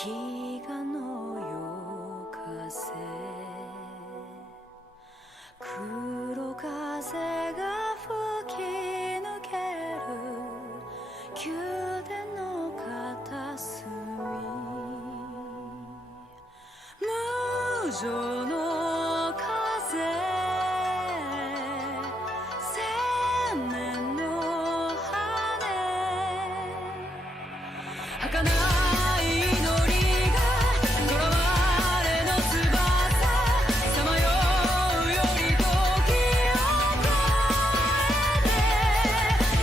日がの夜風黒風が吹き抜ける宮殿の片隅無情の風千年の羽儚い祈りが囚われの翼さまようより時を越えて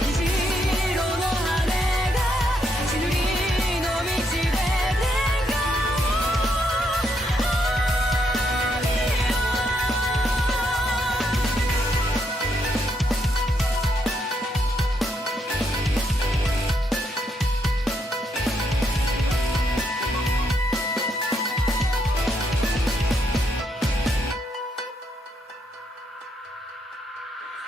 虹色の羽が血塗りの道で天下を見よ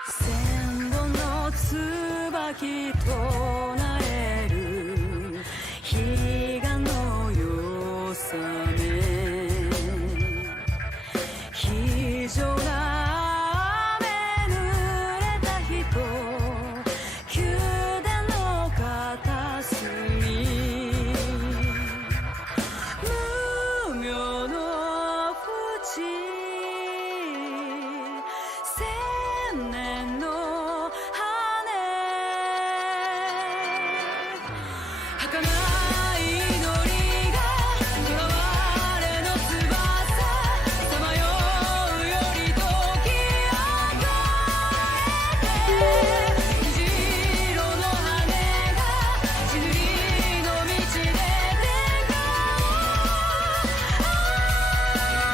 千本の椿となれる日がの夜雨非情な雨濡れた人宮殿の片隅無名の淵千年の羽儚い祈りが囚われの翼さまようより時を越えて虹色の羽が血塗りの道で天下を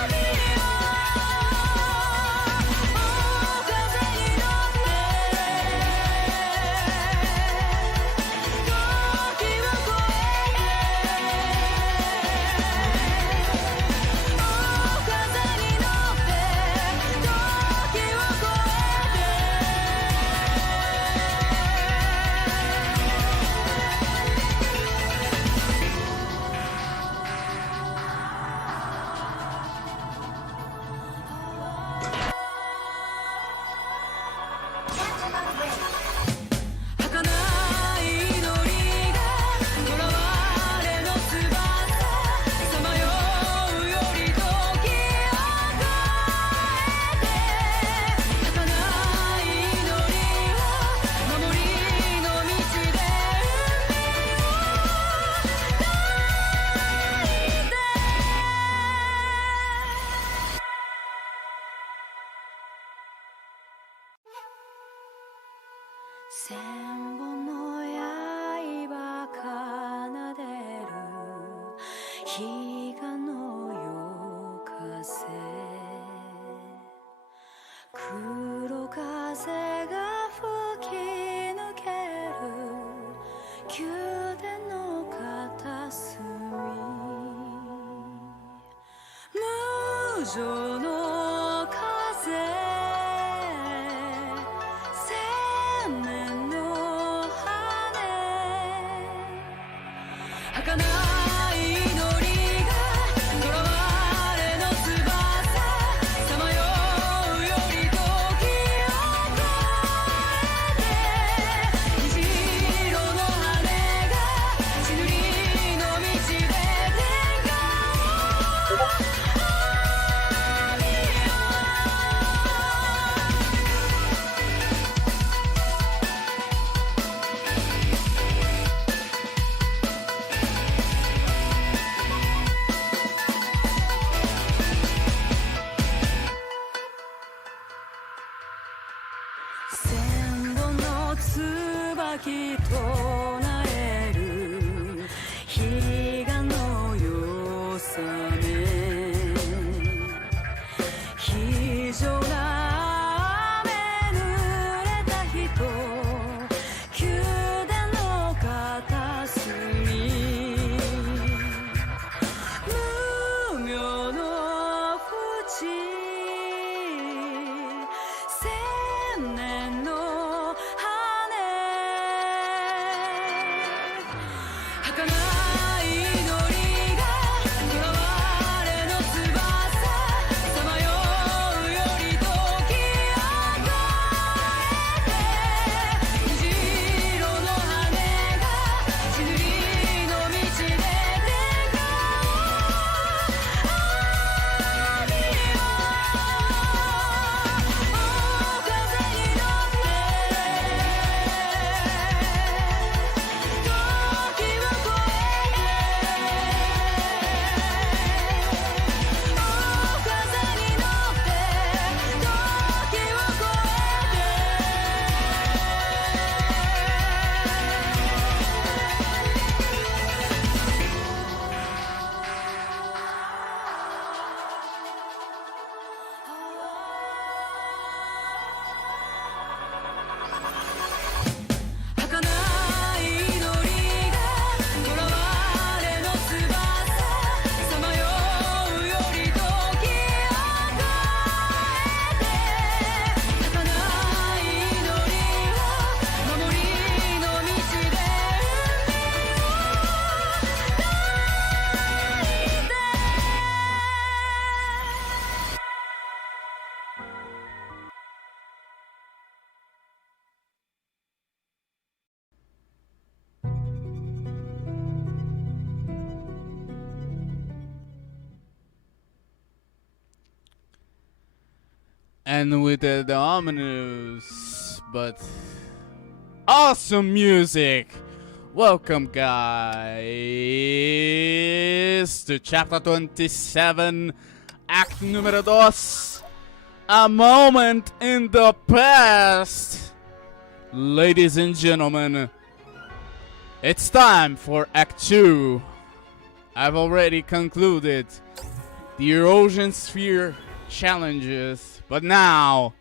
見よ風に乗って時を越えて風に乗って時を越儚い祈りが囚われの翼さまようより時を越えて儚い祈りを守りの道で運命を抱いて千本の刃奏でる日がの夜風黒風が吹き抜ける宮殿の片隅無情の風千年の羽儚い祈りが囚われの翼さまようより時を越えて虹色の羽が血塗りの道で天下を見よ千本の椿となれる日がの夜雨非情な雨濡れた人宮殿の片隅無名の淵千年の羽 And with the ominous but awesome music, welcome guys to chapter 27, act numero 2, a moment in the past. Ladies and gentlemen, it's time for act 2. I've already concluded the erosion sphere challenges, but now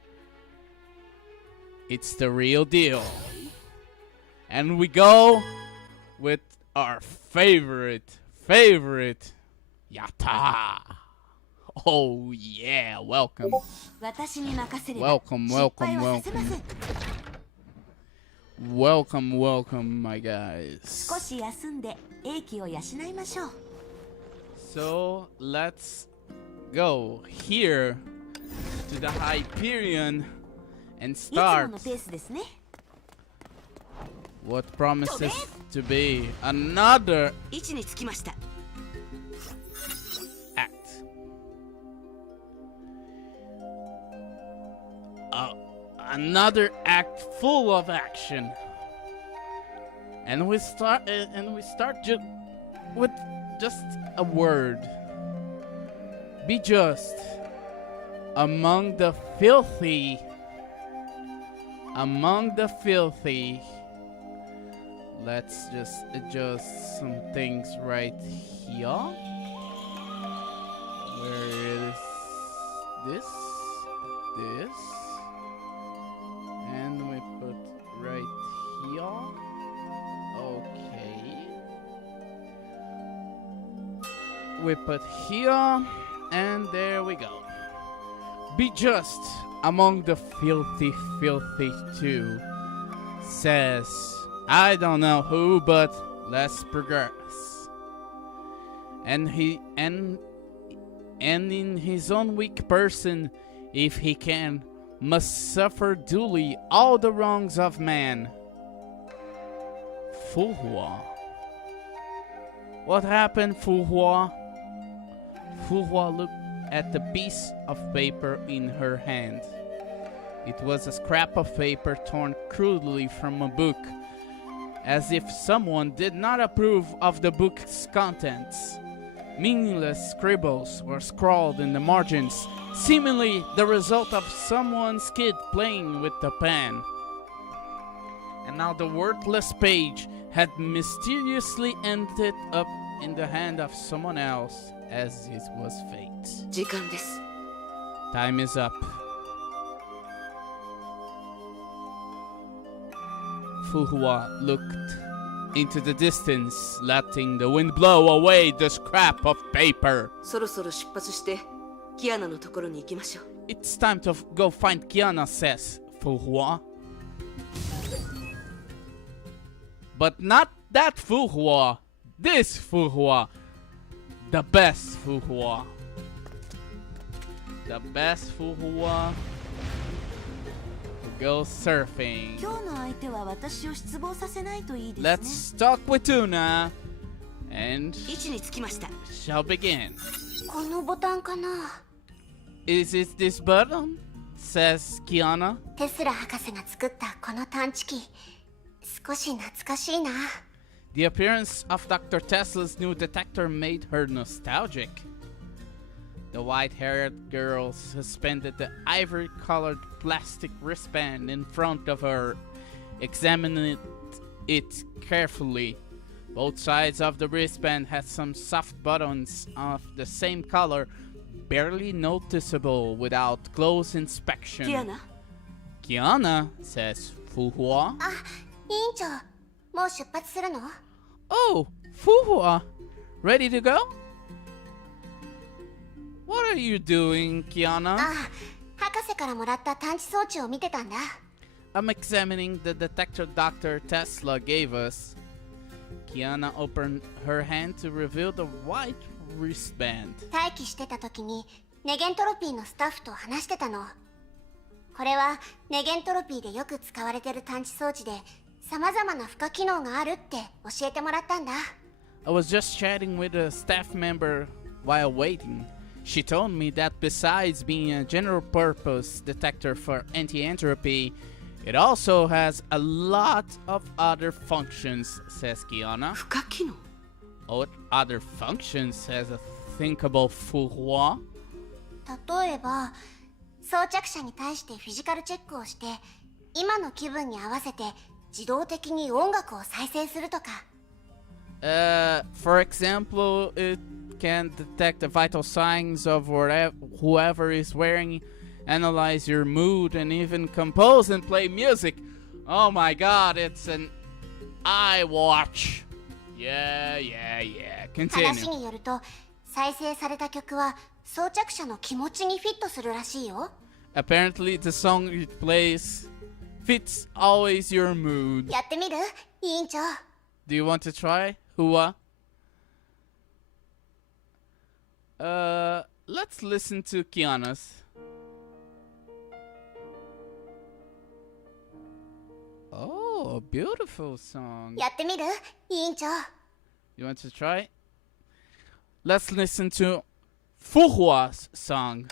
it's the real deal. And we go with our favorite Yatta. Oh yeah, welcome. Welcome, my guys. So let's go here to the Hyperion and start what promises to be another act. Another act full of action, and we start with just a word. Be just among the filthy. Let's just adjust some things right here. Where is this? And we put right here. Okay. We put here, and there we go. Be just among the filthy too, says I don't know who, but let's progress. And in his own weak person, if he can, must suffer duly all the wrongs of man. Fuhua. What happened, Fuhua? Fuhua looked at the piece of paper in her hand. It was a scrap of paper torn crudely from a book, as if someone did not approve of the book's contents. Meaningless scribbles were scrawled in the margins, seemingly the result of someone's kid playing with the pen. And now the worthless page had mysteriously ended up in the hand of someone else, as it was fate. Time is up. Fuhua looked into the distance, letting the wind blow away the scrap of paper. It's time to go find Kiana, says Fuhua. But not that Fuhua, this Fuhua. The best Fuhua. The best Fuhua to go surfing. Let's talk with Tuna and shall begin. Is it this button? Says Kiana. The appearance of Dr. Tesla's new detector made her nostalgic. The white-haired girl suspended the ivory-colored plastic wristband in front of her, examining it carefully. Both sides of the wristband had some soft buttons of the same color, barely noticeable without close inspection. Kiana, says Fuhua. Oh, Fuhua, ready to go? What are you doing, Kiana? I'm examining the detector Dr. Tesla gave us. Kiana opened her hand to reveal the white wristband. I was just chatting with a staff member while waiting. She told me that besides being a general-purpose detector for anti-entropy, it also has a lot of other functions, says Kiana. 不可機能 What other functions has a thinkable fourroie? 例えば装着者に対してフィジカルチェックをして今の気分に合わせて自動的に音楽を再生するとか For example, it can detect the vital signs of whoever is wearing, analyze your mood, and even compose and play music. Oh my god, it's an iWatch. Yeah. 話 Continue. によると再生された曲は装着者の気持ちにフィットするらしいよ Apparently, the song it plays fits always your mood. やってみる委員長 Do you want to try, Hua? Let's listen to Kiana's. Oh, a beautiful song. やってみる委員長 You want to try? Let's listen to Fuhua's song.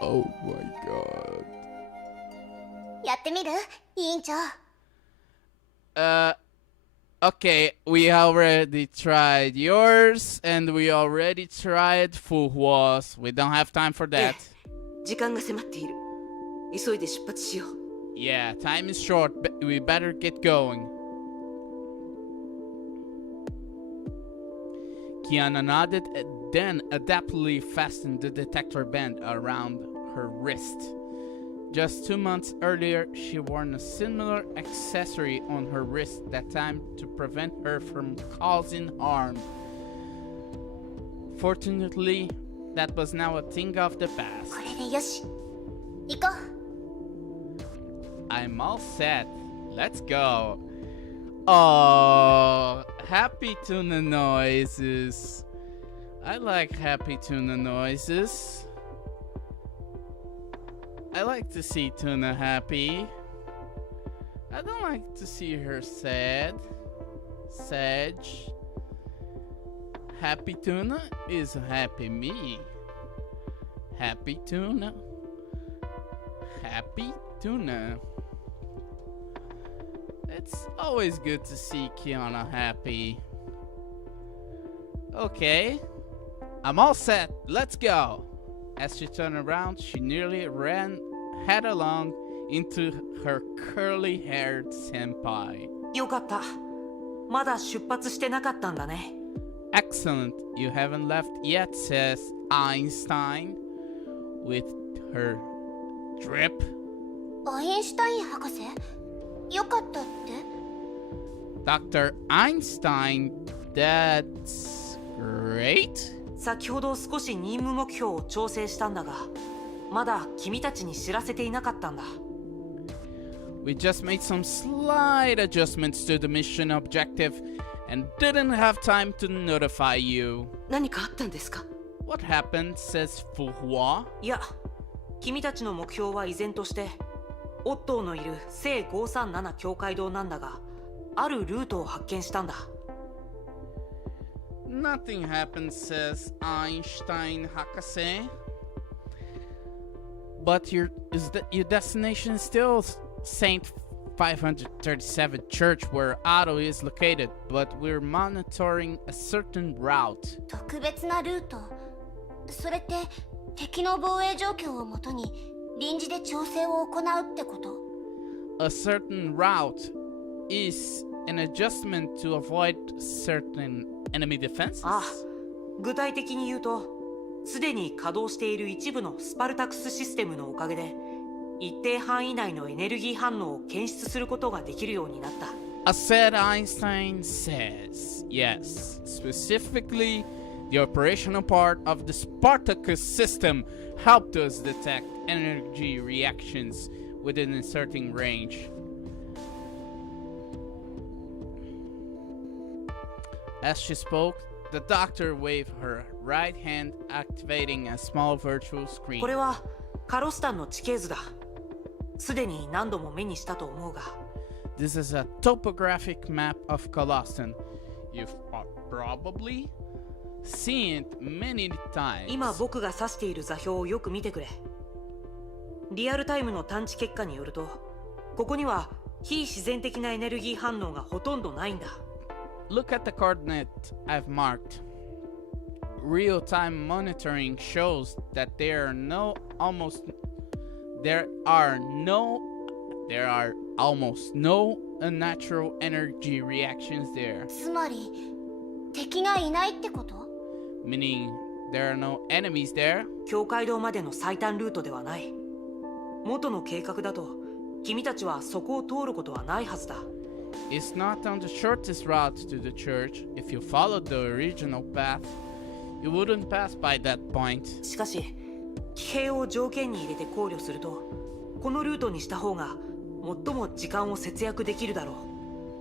Oh my god. やってみる委員長 Okay, we already tried yours, and we already tried Fuhua's. We don't have time for え that. え時間が迫っている急いで出発しよう Yeah, time is short. We better get going. Kiana nodded and then adeptly fastened the detector band around her wrist. Just 2 months earlier, she worn a similar accessory on her wrist that time to prevent her from causing harm. Fortunately, that was now a thing of the past. これでよし行こう I'm all set. Let's go. Oh, happy tuna noises. I like happy tuna noises. I like to see Tuna happy. I don't like to see her sad. Sage. Happy Tuna is happy me. Happy Tuna. Happy Tuna. It's always good to see Kiana happy. Okay. I'm all set. Let's go. As she turned around, she nearly ran headlong into her curly-haired senpai. よかったまだ出発してなかったんだね Excellent. You haven't left yet, says Einstein with her drip. アインシュタイン博士よかったって Dr. Einstein, that's great. 先ほど少し任務目標を調整したんだがまだ君たちに知らせていなかったんだ We just made some slight adjustments to the mission objective and didn't have time to notify you. 何かあったんですか What happened, says Fuhua. いや君たちの目標は依然としてオットーのいる聖537教会堂なんだがあるルートを発見したんだ Nothing happened, says Einstein Hakase. But your destination is still Saint 537 Church where Otto is located, but we're monitoring a certain route. 特別なルートそれって敵の防衛状況をもとに臨時で調整を行うってこと A certain route is an adjustment to avoid certain enemy defenses. ああ具体的に言うとすでに稼働している一部のスパルタクスシステムのおかげで一定範囲内のエネルギー反応を検出することができるようになった As said, Einstein says, yes, specifically the operational part of the Spartacus system helped us detect energy reactions within a certain range. As she spoke, the doctor waved her right hand, activating a small virtual screen. これはカロスタンの地形図だすでに何度も目にしたと思うが This is a topographic map of Coloston. You've probably seen it many times. 今僕が指している座標をよく見てくれ。リアルタイムの探知結果によると、ここには非自然的なエネルギー反応がほとんどないんだ。Look at the coordinate I've marked. Real-time monitoring shows that there are almost no unnatural energy reactions there. つまり敵がいないってこと？ Meaning there are no enemies there. 境界道までの最短ルートではない。元の計画だと、君たちはそこを通ることはないはずだ。It's not on the shortest route to the church. If you followed the original path, you wouldn't pass by that point. しかし、騎兵を条件に入れて考慮すると、このルートにした方が最も時間を節約できるだろ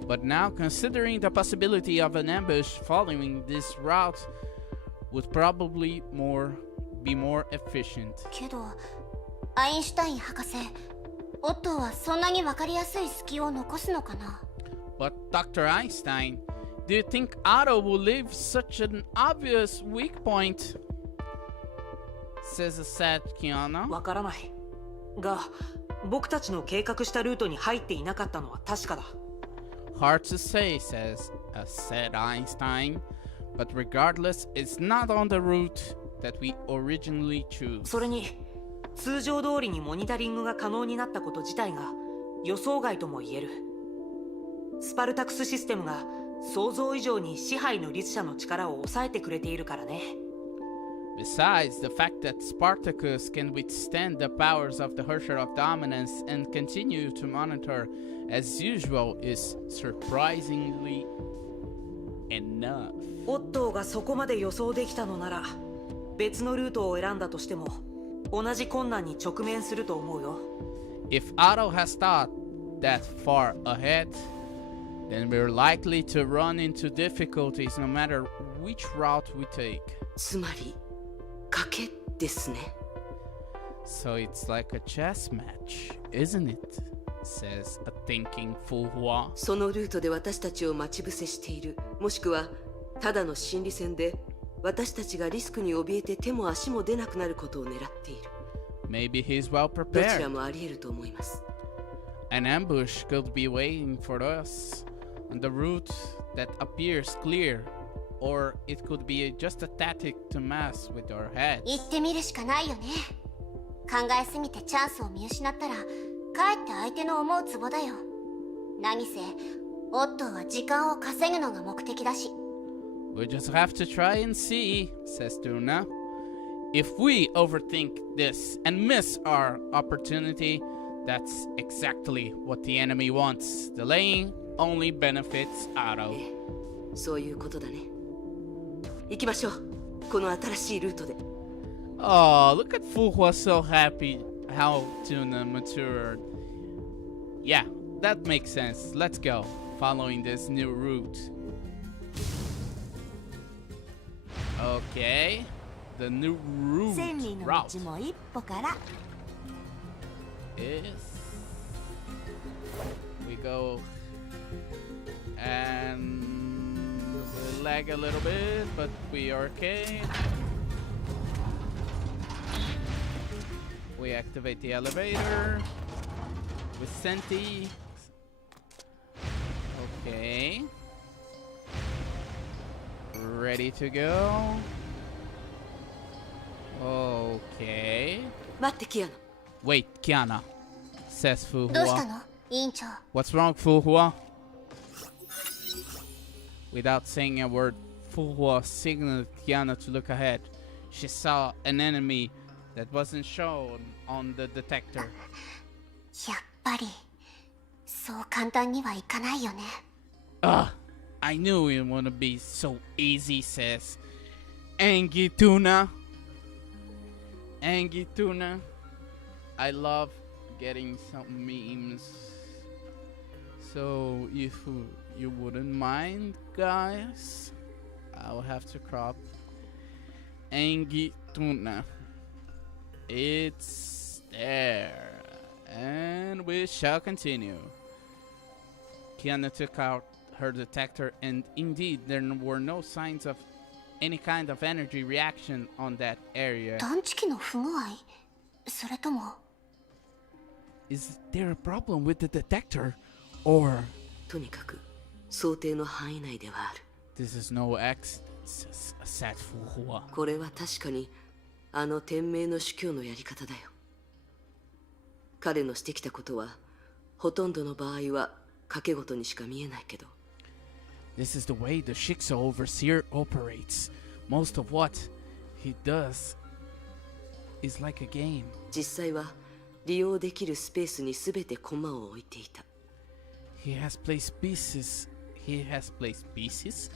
う。But now, considering the possibility of an ambush following this route would probably be more efficient. けどアインシュタイン博士、オットーはそんなに分かりやすい隙を残すのかな？ But Dr. Einstein, do you think Otto will leave such an obvious weak point? Says a sad Kiana. わからない。が、僕たちの計画したルートに入っていなかったのは確かだ。Hard to say, said Einstein. But regardless, it's not on the route that we originally chose. それに、通常通りにモニタリングが可能になったこと自体が予想外とも言える。スパルタクスシステムが想像以上に支配の律者の力を抑えてくれているからね。Besides, the fact that Spartacus can withstand the powers of the Herrscher of Dominance and continue to monitor as usual is surprisingly enough. オットーがそこまで予想できたのなら、別のルートを選んだとしても同じ困難に直面すると思うよ。If Otto has thought that far ahead, then we're likely to run into difficulties no matter which route we take. つまり賭けですね。 So it's like a chess match, isn't it? Says a thinking Fuhua. そのルートで私たちを待ち伏せしている、もしくはただの心理戦で私たちがリスクに怯えて手も足も出なくなることを狙っている。 Maybe he's well どちら prepared. もあり得ると思います。 An ambush could be waiting for us on the route that appears clear, or it could be just a tactic to mess with our heads. 行ってみるしかないよね。考えすぎてチャンスを見失ったらかえって相手の思うツボだよ。何せオットーは時間を稼ぐのが目的だし。 We'll just have to try and see, says Tuna. If we overthink this and miss our opportunity, that's exactly what the enemy wants. Delaying only benefits Otto. そういうことだね。行きましょう。この新しいルートで。 Oh, look at Fuhua so happy how Tuna matured. Yeah, that makes sense. Let's go, following this new route. Okay, the new route 千里の route 道も一歩から。 is we go and we lag a little bit, but we are okay. We activate the elevator with Senti. Okay. Ready to go. Okay. 待ってキアノ。 Wait, Kiana, says どうした Fuhua. の委員長？ What's wrong, Fuhua? Without saying a word, Fuhua signaled Kiana to look ahead. She saw an enemy that wasn't shown on the detector. やっぱりそう簡単にはいかないよね。 Ugh, I knew it wouldn't be so easy, says Angie Tuna. Angie Tuna. I love getting some memes. So if you wouldn't mind, guys, I'll have to crop Angie Tuna. It's there. And we shall continue. Kiana took out her detector, and indeed, there were no signs of any kind of energy reaction on that area. 探知機の不具合それとも Is there a problem with the detector? Or とにかく想定の範囲内ではある。 this is no X, said Fuhua. これは確かにあの天命の主教のやり方だよ。彼のしてきたことはほとんどの場合は賭け事にしか見えないけど、 This is the way the Shiksa Overseer operates. Most of what he does is like a game. 実際は利用できるスペースに全て駒を置いていた。 He has placed pieces. He has placed pieces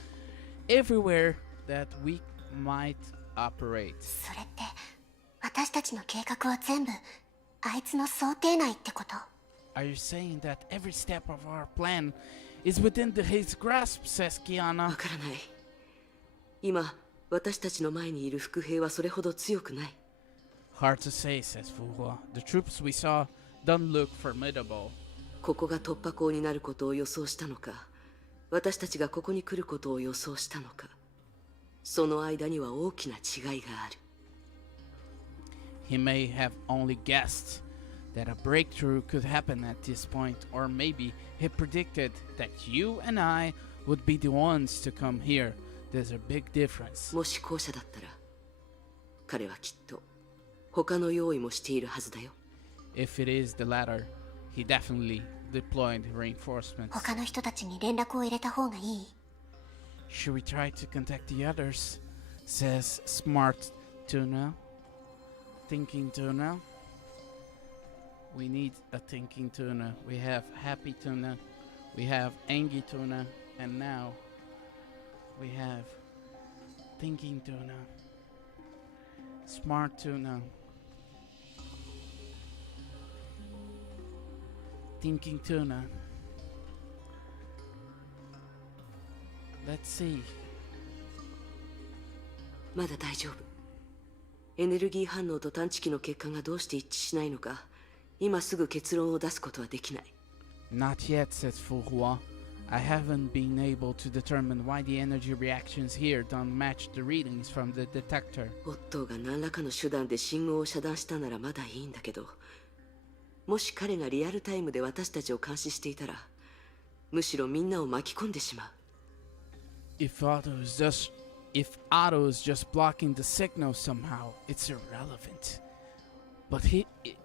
everywhere that we might operate. それって私たちの計画は全部あいつの想定内ってこと？ Are you saying that every step of our plan is within his grasp? Says わ Kiana. からない。今私たちの前にいる伏兵はそれほど強くない。 Hard to say, says Fuhua. The troops we saw don't look formidable. ここが突破口になることを予想したのか、私たちがここに来ることを予想したのか、その間には大きな違いがある。 He may have only guessed that a breakthrough could happen at this point, or maybe he predicted that you and I would be the ones to come here. There's a big difference. もし後者だったら、彼はきっと他の用意もしているはずだよ。 If it is the latter, he definitely deployed reinforcements. 他の人たちに連絡を入れた方がいい？ Should we try to contact the others? Says Smart Tuna. Thinking Tuna. We need a thinking tuna. We have happy tuna. We have angry tuna. And now we have thinking tuna. Smart tuna. Thinking tuna. Let's see. まだ大丈夫。エネルギー反応と探知機の結果がどうして一致しないのか、今すぐ結論を出すことはできない。 Not yet, says Fuhua. I haven't been able to determine why the energy reactions here don't match the readings from the detector. オットーが何らかの手段で信号を遮断したならまだいいんだけど、もし彼がリアルタイムで私たちを監視していたら、むしろみんなを巻き込んでしまう。 If Otto is just blocking the signal somehow, it's irrelevant. But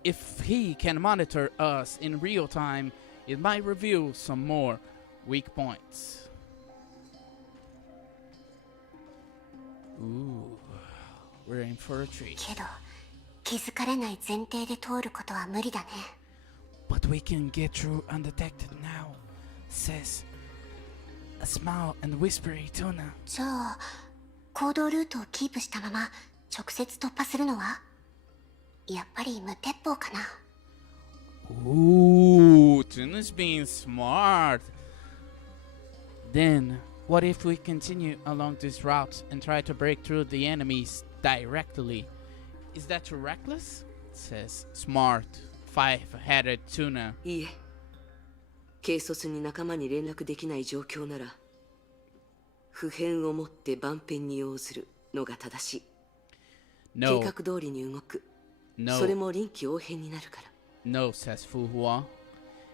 if he can monitor us in real time, it might reveal some more weak points. Ooh, we're in for a treat. けど気づかれない前提で通ることは無理だね。 But we can get through undetected now, says a smile and whispery tuna. じゃあ行動ルートをキープしたまま直接突破するのはやっぱり無鉄砲かな。 Ooh, Tuna's being smart. Then, what if we continue along this route and try to break through the enemies directly? Is that too reckless? Says smart, five-headed tuna. いいえ、軽率に仲間に連絡できない状況なら、不変をもって万変に応ずるのが正しい。 No, 計画通りに動く。 no, それも臨機応変になるから。 no, says Fuhua.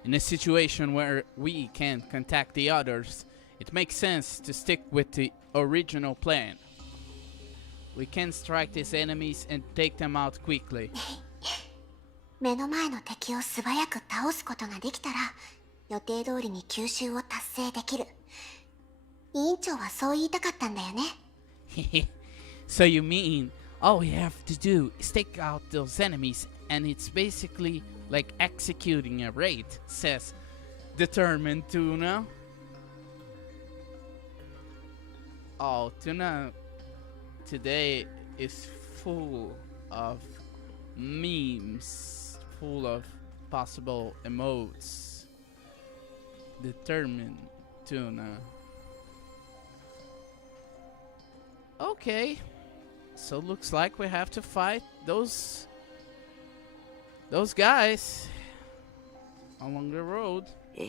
In a situation where we can't contact the others, it makes sense to stick with the original plan. We can strike these enemies and take them out quickly. 目の前の敵を素早く倒すことができたら予定通りに吸収を達成できる。委員長はそう言いたかったんだよね。So you mean all we have to do is take out those enemies and it's basically like executing a raid, says determined Tuna. Oh, Tuna today is full of memes, full of possible emotes. Determined Tuna. Okay, so looks like we have to fight those guys along the road. え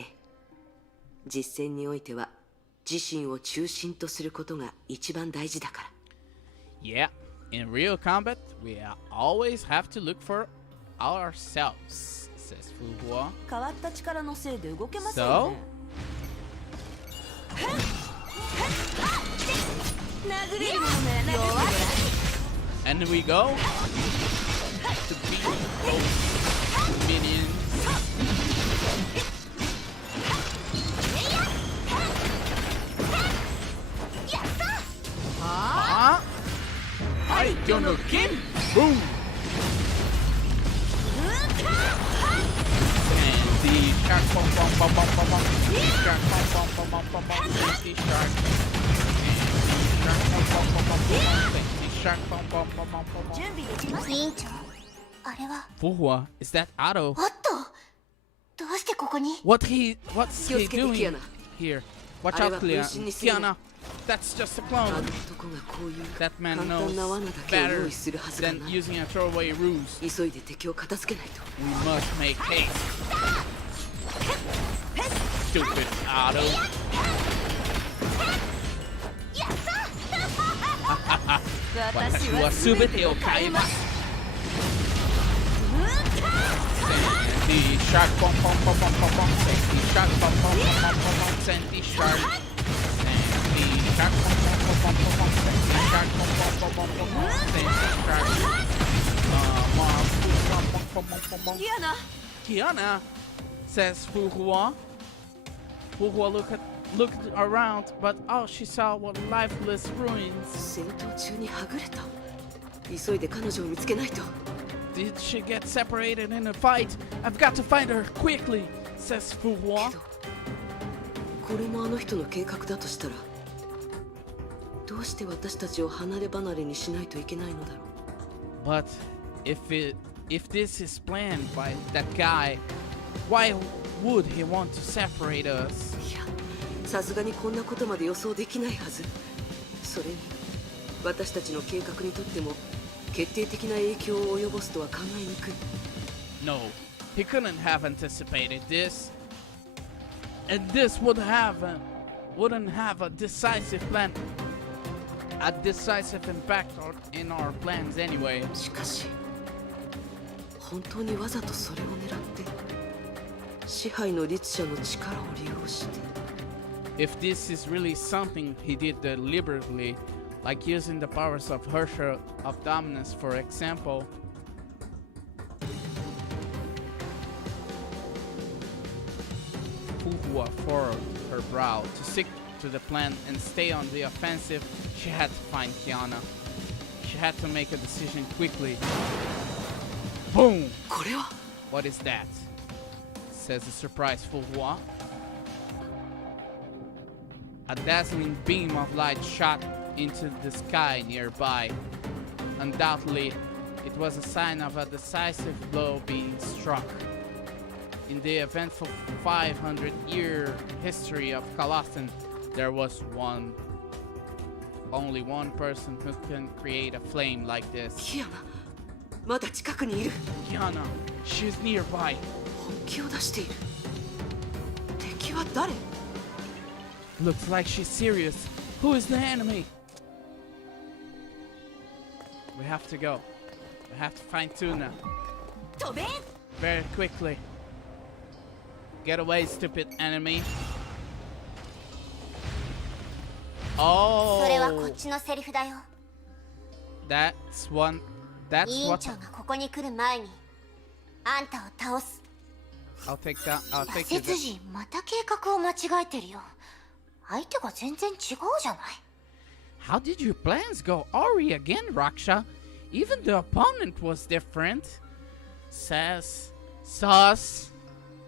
え、実戦においては自身を中心とすることが一番大事だから。 Yeah, in real combat, we always have to look for ourselves, says Fuhua. 変わった力のせいで動けませんよね。殴れるものなら殴ってごらん。 And we go to beat those minions. I don't know, Kim! Boom! And the shark bum bum bum bum bum bum. Shark bum bum bum bum bum bum. The shark. Shark bum bum bum bum bum bum. 準備できます。委員長、あれは。 Fuhua, is that Otto? おっと、どうしてここに？ What's he doing Kiana. here? Watch あれ out, は分身にするな。 Kiana. That's just a あ clone. の男がこういう That man 簡単な knows 罠だけを better 用意するはずが than ない。 using a throwaway ruse. 急いで敵を片付けないと。 We must make haste. Stupid Otto. 私は全てを変えます。The shark bum bum bum bum bum bum. The shark bum bum bum bum bum bum. Send the shark. And the shark bum bum bum bum bum bum. Send the shark bum bum bum bum bum bum. Send the shark. Bum bum bum bum. キアナ、 Kiana, says Fuhua. Fuhua looked around, but all she saw were lifeless ruins. 戦闘中にはぐれた。急いで彼女を見つけないと。 Did she get separated in a fight? I've got to find her quickly, says け Fuhua. どこれもあの人の計画だとしたら、どうして私たちを離れ離れにしないといけないのだろう。 But if this is planned by that guy, why would he want to separate us? いや、さすがにこんなことまで予想できないはず。それに私たちの計画にとっても決定的な影響を及ぼすとは考えにくい。 No, he couldn't have anticipated this. And this wouldn't have a decisive impact in our plans anyway. しかし本当にわざとそれを狙って支配の律者の力を利用して。 If this is really something he did deliberately, like using the powers of Herrscher of Dominance, for example, Fuhua furrowed her brow. To stick to the plan and stay on the offensive, she had to find Kiana. She had to make a decision quickly. Boom! これは What is that? Says the surprised Fuhua. A dazzling beam of light shot into the sky nearby. Undoubtedly, it was a sign of a decisive blow being struck. In the eventful 500-year history of Colossum, there was only one person who can create a flame like this. キアナ、まだ近くにいる。 Kiana, she's nearby. 本気を出している。敵は誰？ Looks like she's serious. Who is the enemy? We have to go. We have to find Tuna 飛べ。 very quickly. Get away, stupid enemy. それはこ Oh, っちのセリフだよ。 that's委員 what. 長がここに来る前にあんたを倒す。 I'll take that. I'll 羅 take 刹 it. 人また計画を間違えてるよ。相手が全然違うじゃない。 How did your plans go awry again, Raksha? Even the opponent was different. Says SuS.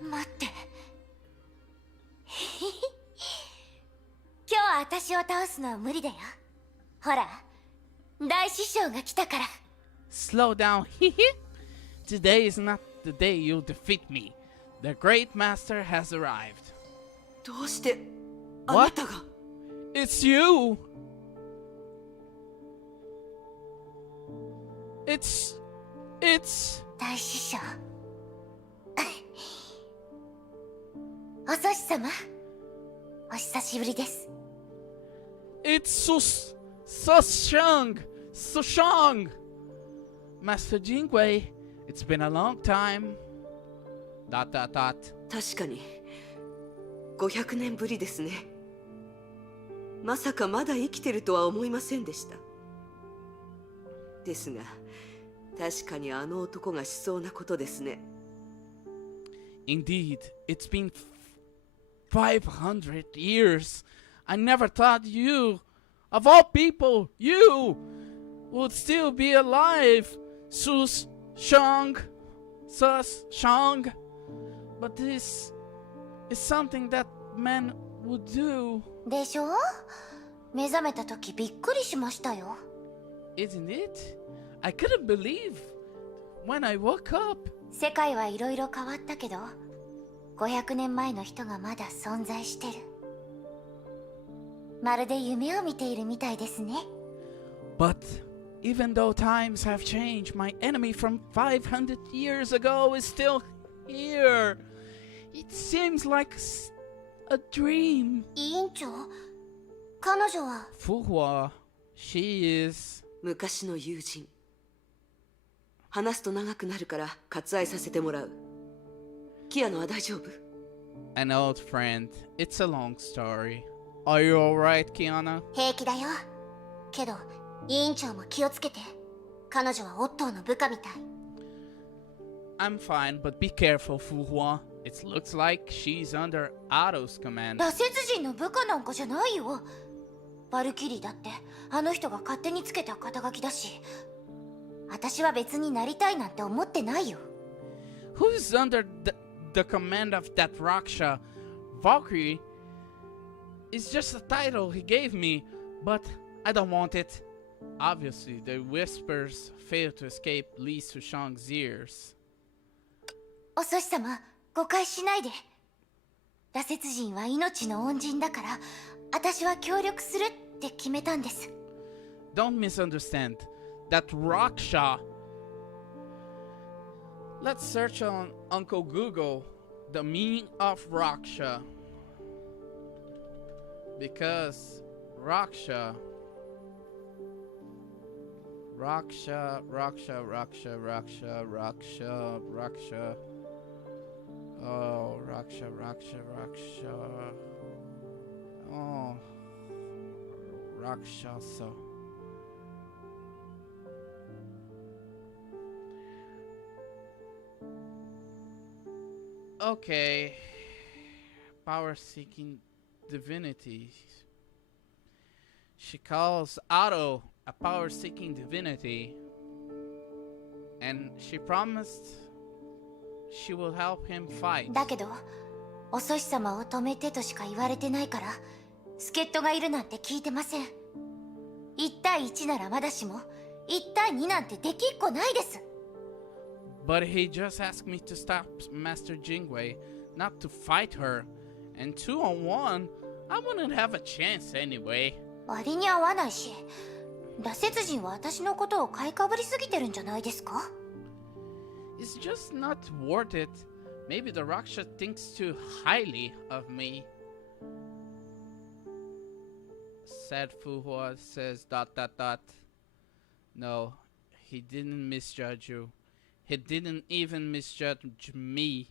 待って。今日私を倒すのは無理だよ。ほら、大師匠が来たから。 Slow down, hehe. Today is not the day you'll defeat me. The great master has arrived. どうしてあな What? たが？ It's you. It's 大師匠。お祖師様、お久しぶりです。 It's SuS Sushang! Master Jingwei, it's been a long time. ... 確かに500年ぶりですね。まさかまだ生きてるとは思いませんでした。ですが確かにあの男がしそうなことですね。 Indeed, it's been 500 years. I never thought you, of all people, you would still be alive, SuS Shang. But this is something that men would do. でしょ？目覚めた時びっくりしましたよ。 Isn't it? I couldn't believe when I woke up. 世界はいろいろ変わったけど、500年前の人がまだ存在してる。まるで夢を見ているみたいですね。 But even though times have changed, my enemy from 500 years ago is still here. It seems like a dream. 委員長、彼女は Fuhua, she is... 昔の友人。話すと長くなるから割愛させてもらう。キアノは大丈夫？ an old friend. It's a long story. Are you alright, Kiana? 平気だよ。けど、委員長も気をつけて。彼女はオットーの部下みたい。I'm fine, but be careful, Fuhua. It looks like she's under Otto's command. 羅刹人の部下なんかじゃないよ。バルキリーだってあの人が勝手につけた肩書きだし、私は別になりたいなんて思ってないよ。 Who's under the command of that Raksha? Valkyrie is just a title he gave me, but I don't want it. Obviously, the whispers fail to escape Li Sushang's ears. お祖師様、誤解しないで。羅刹人は命の恩人だから、私は協力するって決めたんです。 Don't misunderstand. That Raksha. Let's search on Uncle Google the meaning of Raksha. Because Raksha. Oh, Raksha. Oh, Rakshasa. Okay. Power-seeking divinity. She calls Otto a power-seeking divinity. And she promised she will help him fight. だけど、お祖師様を止めてとしか言われてないから、助っ人がいるなんて聞いてません。1対1ならまだしも、1対2なんてできっこないです。 But he just asked me to stop Master Jingwei, not to fight her. And 2-on-1, I wouldn't have a chance anyway. 割に合わないし、羅刹人は私のことを買いかぶりすぎてるんじゃないですか？ It's just not worth it. Maybe the Raksha thinks too highly of me. Sad Fuhua says ... No, he didn't misjudge you. He didn't even misjudge me,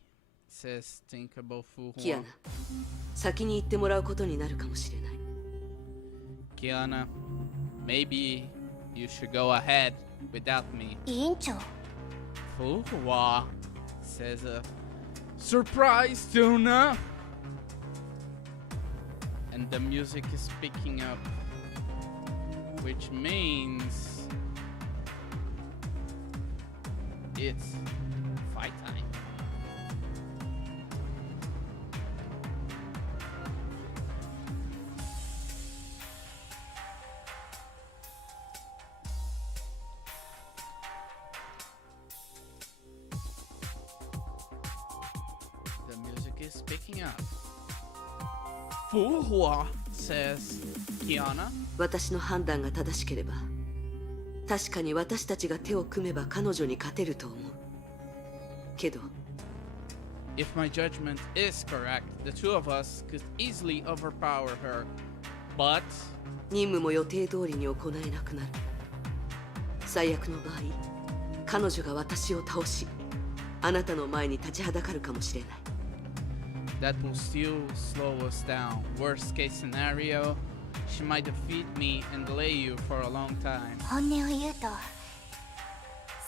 says Thinkable Fuhua. キアナ、先に行ってもらうことになるかもしれない。 Kiana, maybe you should go ahead without me. 委員長、 Fuhua says surprise, Tuna! And the music is picking up, which means it's fight time. The music is picking up. Fuhua says, Kiana. 私の判断が正しければ、確かに私たちが手を組めば彼女に勝てると思う。けど、If my judgment is correct, the two of us could easily overpower her. But 任務も予定通りに行えなくなる。最悪の場合、彼女が私を倒し、あなたの前に立ちはだかるかもしれない。that will still slow us down. Worst case scenario, she might defeat me and delay you for a long time. 本音を言うと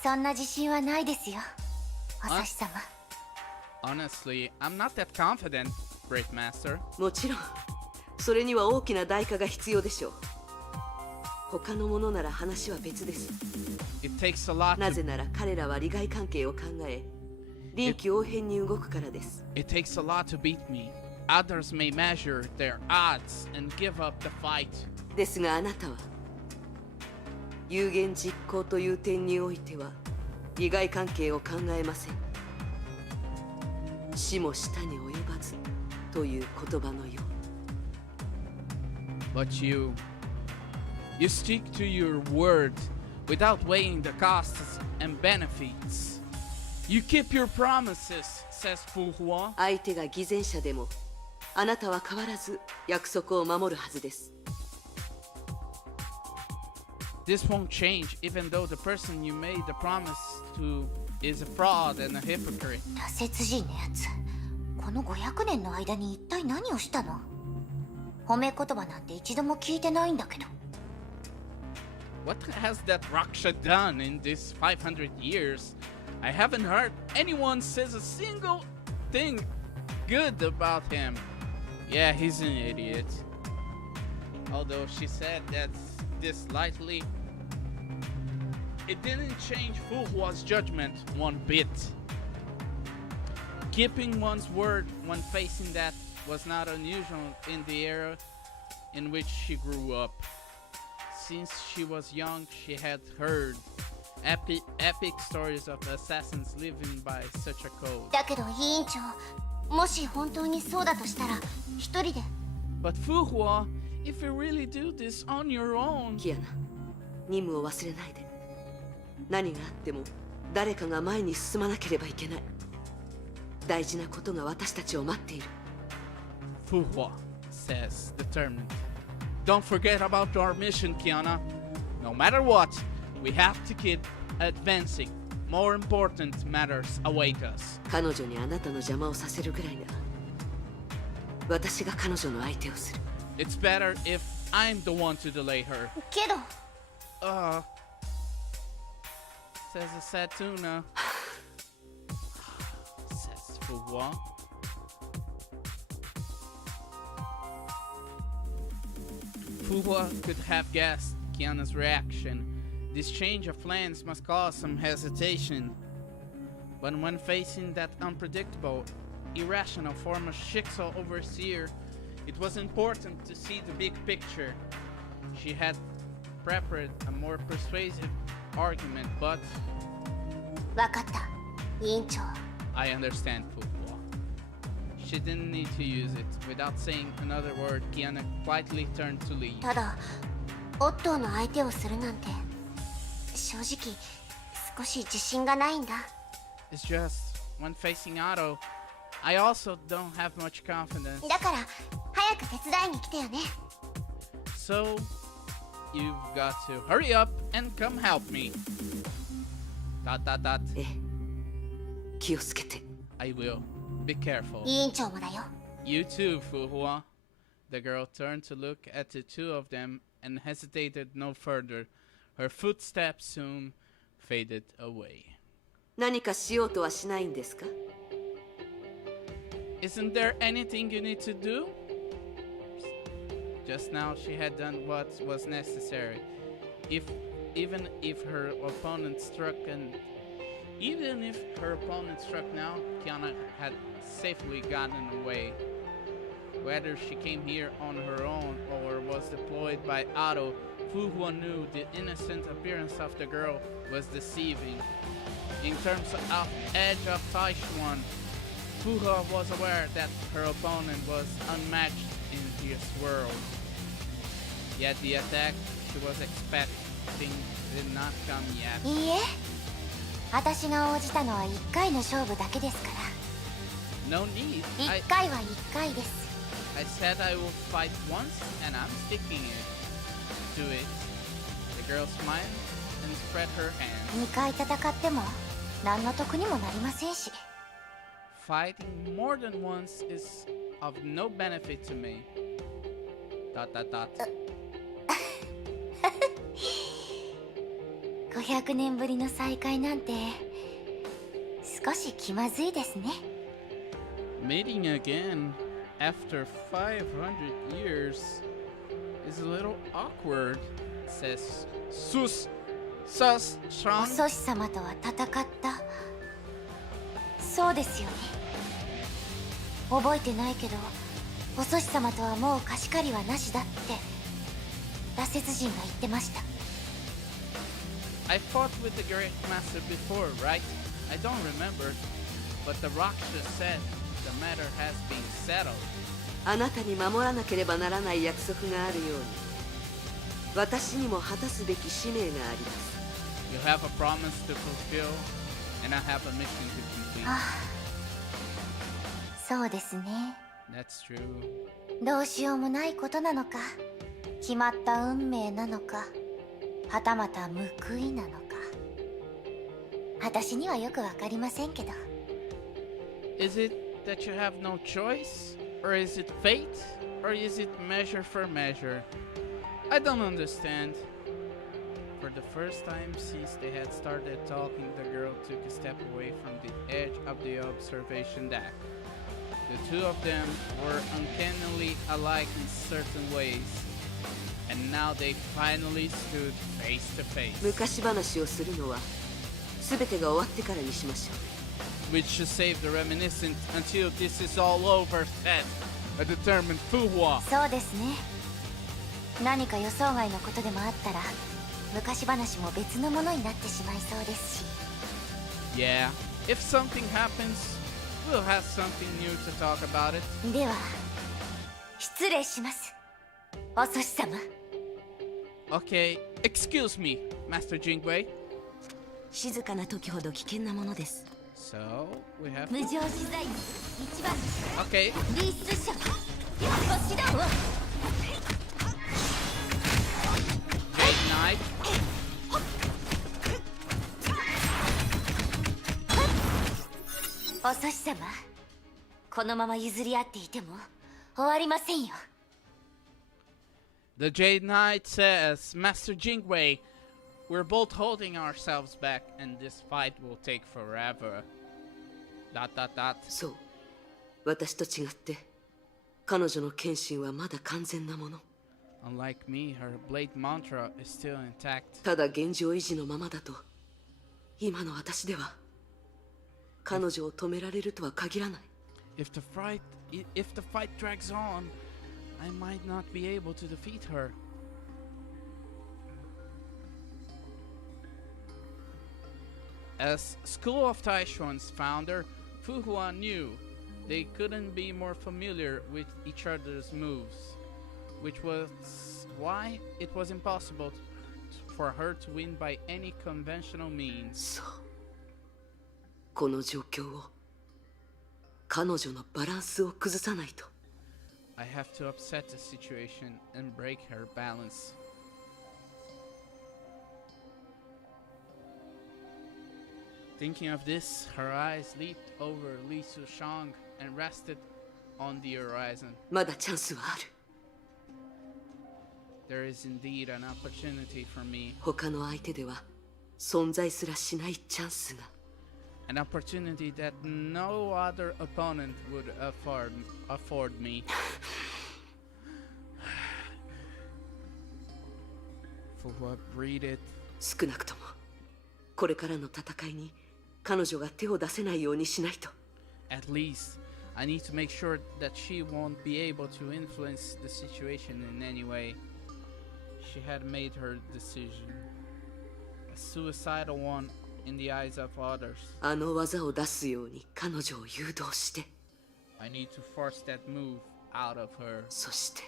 そんな自信はないですよ、お指様。Honestly, I'm not that confident, Great Master. もちろん、それには大きな代価が必要でしょう。他のものなら話は別です。It takes a lot な to ぜなら彼らは利害関係を考え、臨機応変に動くからです。It takes a lot to beat me. Others may measure their odds and give up the fight. ですがあなたは有言実行という点においては利害関係を考えません。死も下に及ばずという言葉のよう。 But you stick to your word without weighing the costs and benefits. You keep your promises, says Fu Hua. 相手が偽善者でもあなたは変わらず約束を守るはずです。 This won't change even though the person you made the promise to is a fraud and a hypocrite. 羅刹人のやつ、この500年の間に一体何をしたの？褒め言葉なんて一度も聞いてないんだけど。What has that Raksha done in these 500 years? I haven't heard anyone says a single thing good about him. Yeah, he's an idiot. Although she said that this lightly, it didn't change Fu Hua's judgment one bit. Keeping one's word when facing that was not unusual in the era in which she grew up. Since she was young, she had heard epic stories of assassins living by such a code. だけど委員長、もし本当にそうだとしたら一人で。 But Fu Hua, if you really do this on your own... キアナ、任務を忘れないで。何があっても誰かが前に進まなければいけない。大事なことが私たちを待っている。 Fu Hua says, determined. Don't forget about our mission, Kiana. No matter what, we have to keep advancing. More important matters await us. 彼女にあなたの邪魔をさせるぐらいなら、私が彼女の相手をする。 It's better if I'm the one to delay her. けど Says a sad tuna. Says Fu Hua. Fu Hua could have guessed Kiana's reaction. This change of plans must cause some hesitation. But when facing that unpredictable, irrational former Shikso overseer, it was important to see the big picture. She had prepared a more persuasive argument, but 分かった、委員長。 I understand Fu Hua. She didn't need to use it. Without saying another word, Kiana quietly turned to leave. ただ、オットーの相手をするなんて、正直少し自信がないんだ。 It's just, when facing Otto, I also don't have much confidence. だから早く手伝いに来てよね。 So, you've got to hurry up and come help me. ...ええ、気をつけて。 I will. Be careful. 委員長もだよ。 You too, Fu Hua. The girl turned to look at the two of them and hesitated no further. Her footsteps soon faded away. 何かしようとはしないんですか？ Isn't there anything you need to do? Just now she had done what was necessary. Even if her opponent struck now, Kiana had safely gotten away. Whether she came here on her own or was deployed by Otto, Fu Hua knew the innocent appearance of the girl was deceiving. In terms of edge of Taichuan, Fu Hua was aware that her opponent was unmatched in his world. Yet the attack she was expecting did not come yet. いいえ、私が応じたのは1回の勝負だけですから。No need. 1回は1回です。 I said I will fight once, and I'm sticking to it. The girl smiled and spread her hands. 2回戦っても何の得にもなりませんし。 Fighting more than once is of no benefit to me. ... 500年ぶりの再会なんて少し気まずいですね。 Meeting again after 500 years is a little awkward, says SuS. SuS お strong. ソシ様とは戦った。そうですよね。覚えてないけど、おソシ様とはもう貸し借りはなしだって羅刹人が言ってました。 I fought with the Great Master before, right? I don't remember, but the Rakshas said the matter has been settled. あなたに守らなければならない約束があるように、私にも果たすべき使命があります。 You have a promise to fulfill, and I have a mission to complete. そうですね。 That's true. どうしようもないことなのか、決まった運命なのか、はたまた報いなのか、私にはよくわかりませんけど。 Is it that you have no choice? Or is it fate? Or is it measure for measure? I don't understand. For the first time since they had started talking, the girl took a step away from the edge of the observation deck. The two of them were uncannily alike in certain ways, and now they finally stood face to face. 昔話をするのは全てが終わってからにしましょう。 We should save the reminiscent until this is all over, said a determined Fuhua. そうですね。何か予想外のことでもあったら、昔話も別のものになってしまいそうですし。 Yeah, if something happens, we'll have something new to talk about it. では、失礼します。おソシ様。 Okay, excuse me, Master Jingwei. 静かな時ほど危険なものです。 So, we have... 無常自在の一番 Okay, リース者腰だわ。 Jade Knight. おソシ様、このまま譲り合っていても終わりませんよ。 The Jade Knight says, Master Jingwei, we're both holding ourselves back and this fight will take forever. ... そう、私と違って彼女の剣心はまだ完全なもの。 Unlike me, her blade mantra is still intact. ただ現状維持のままだと今の私では彼女を止められるとは限らない。 If the fight drags on, I might not be able to defeat her. As School of Taichuan's founder, Fu Hua knew they couldn't be more familiar with each other's moves, which was why it was impossible for her to win by any conventional means. そう、この状況を彼女のバランスを崩さないと。 I have to upset the situation and break her balance. Thinking of this, her eyes leaped over Li Sushang and rested on the horizon. まだチャンスはある。 There is indeed an opportunity for me, 他の相手では存在すらしないチャンスが。 an opportunity that no other opponent would afford me. For what breathed, 少なくともこれからの戦いに彼女が手を出せないようにしないと。 at least I need to make sure that she won't be able to influence the situation in any way. She had made her decision, a suicidal one in the eyes of others. あの技を出すように彼女を誘導して、 I need to force that move out of her そして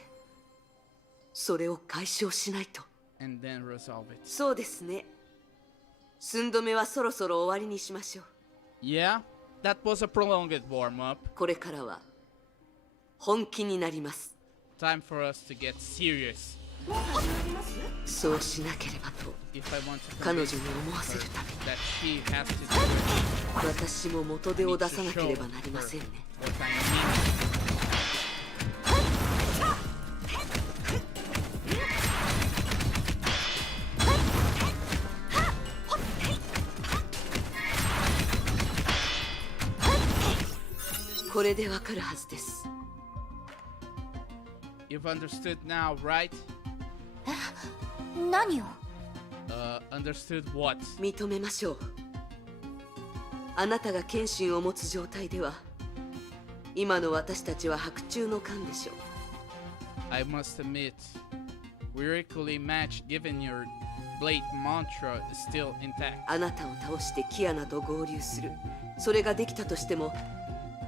それを解消しないと。 and then resolve it. そうですね。寸止めはそろそろ終わりにしましょう。 Yeah, That was a prolonged warm-up. これからは本気になります。 Time for us to get serious. そうしなければと If I want to 彼女 convince に思わせるため that she has to do 私も元手を出さなければなりませんね。 what I mean. これでわかるはずです。 You've understood now, right? 何を？ Understood what? 認めましょう。あなたが謙信を持つ状態では今の私たちは白昼の漢でしょう。 I must admit, we're equally matched given your blade mantra is still intact. あなたを倒してキアナと合流する。それができたとしても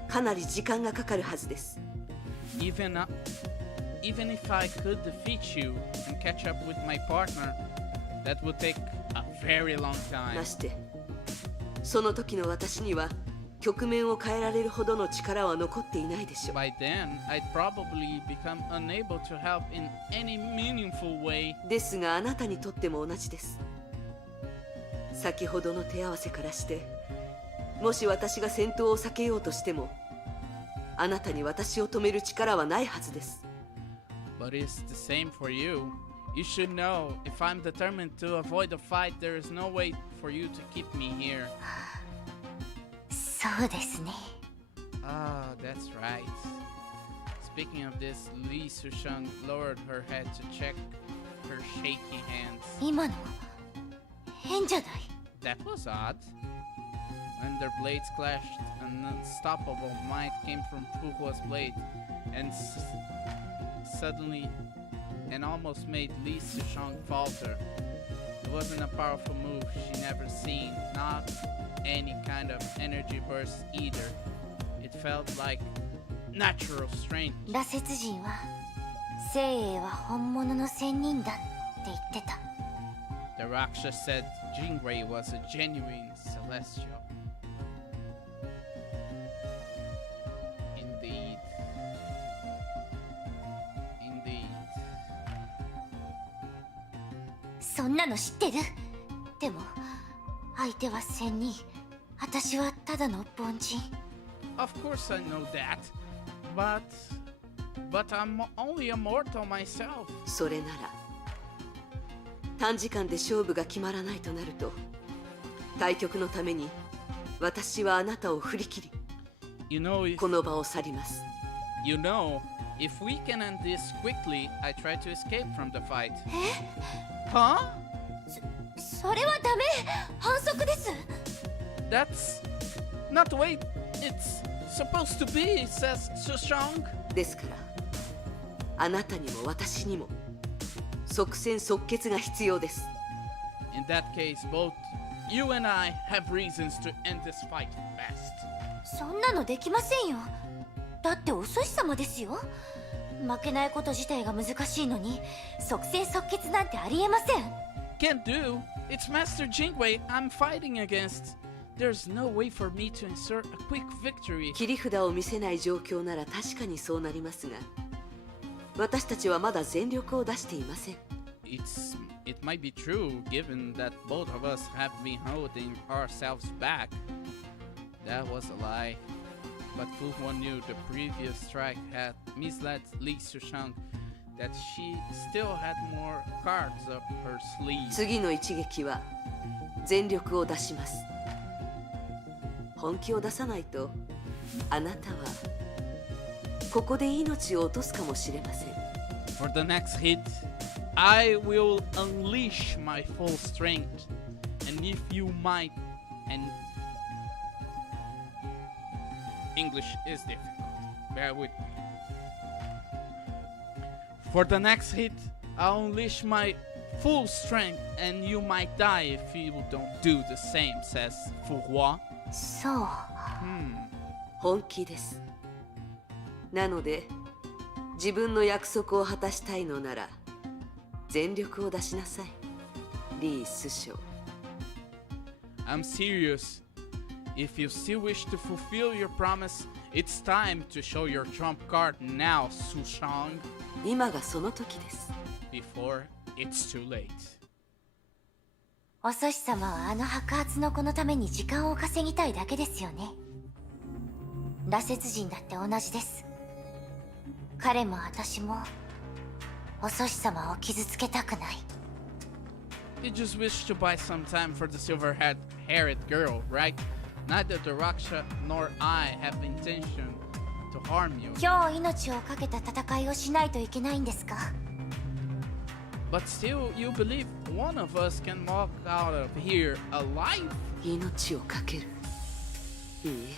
かなり時間がかかるはずです。 Even if I could defeat you and catch up with my partner, that would take a very long time. ましてその時の私には局面を変えられるほどの力は残っていないでしょう。 By then, I'd probably become unable to help in any meaningful way. ですがあなたにとっても同じです。先ほどの手合わせからしてもし私が戦闘を避けようとしてもあなたに私を止める力はないはずです。 But it's the same for you. You should know, if I'm determined to avoid a fight, there is no way for you to keep me here. そうですね。 Ah, that's right. Speaking of this, Li Sushang lowered her head to check her shaky hands. 今の変じゃない？ That was odd. When their blades clashed, an unstoppable might came from Fuhua's blade, and suddenly, and almost made Li Sushang falter. It wasn't a powerful move she never seen, not any kind of energy burst either. It felt like natural strength. 羅刹人は聖英は本物の仙人だって言ってた。 The Rakshas said Jingwei was a genuine celestial. Indeed. Indeed. そんなの知ってる？でも相手は仙人、私はただの凡人。 Of course I know that. But I'm only a mortal myself. それなら短時間で勝負が決まらないとなると対局のために私はあなたを振り切り You know, この場を去ります。 if we can end this quickly, I try to escape from the fight. Huh? それはダメ。反則です。 That's not the way it's supposed to be, says Sushang. ですからあなたにも私にも即戦即決が必要です。 In that case, both you and I have reasons to end this fight fast. そんなのできませんよ。だってお寿司様ですよ。負けないこと自体が難しいのに即戦即決なんてありえません。 Can't do. It's Master Jingwei I'm fighting against. There's no way for me to insert a quick victory. 切り札を見せない状況なら確かにそうなりますが私たちはまだ全力を出していません。 It might be true, given that both of us have been holding ourselves back. That was a lie. But Fuhuo knew the previous strike had misled Li Sushang, that she still had more cards up her sleeve. 次の一撃は全力を出します。本気を出さないとあなたはここで命を落とすかもしれません。 For the next hit, I will unleash my full strength. And if you might, and English is difficult, bear with me. For the next hit, I'll unleash my full strength, and you might die if you don't do the same, says Fuhuo. そう。本気です。なので自分の約束を果たしたいのなら全力を出しなさい、リー・スショウ。 I'm serious. If you still wish to fulfill your promise, it's time to show your trump card now, Sushang, 今がその時です。 before it's too late. おそし様はあの白髪の子のために時間を稼ぎたいだけですよね。羅刹人だって同じです。彼も私もおそし様を傷つけたくない。 You just wish to buy some time for the silver-haired girl, right? Neither the Raksha nor I have intention to harm you. 今日命を懸けた戦いをしないといけないんですか？ But still, you believe one of us can walk out of here alive? 命を懸ける。いい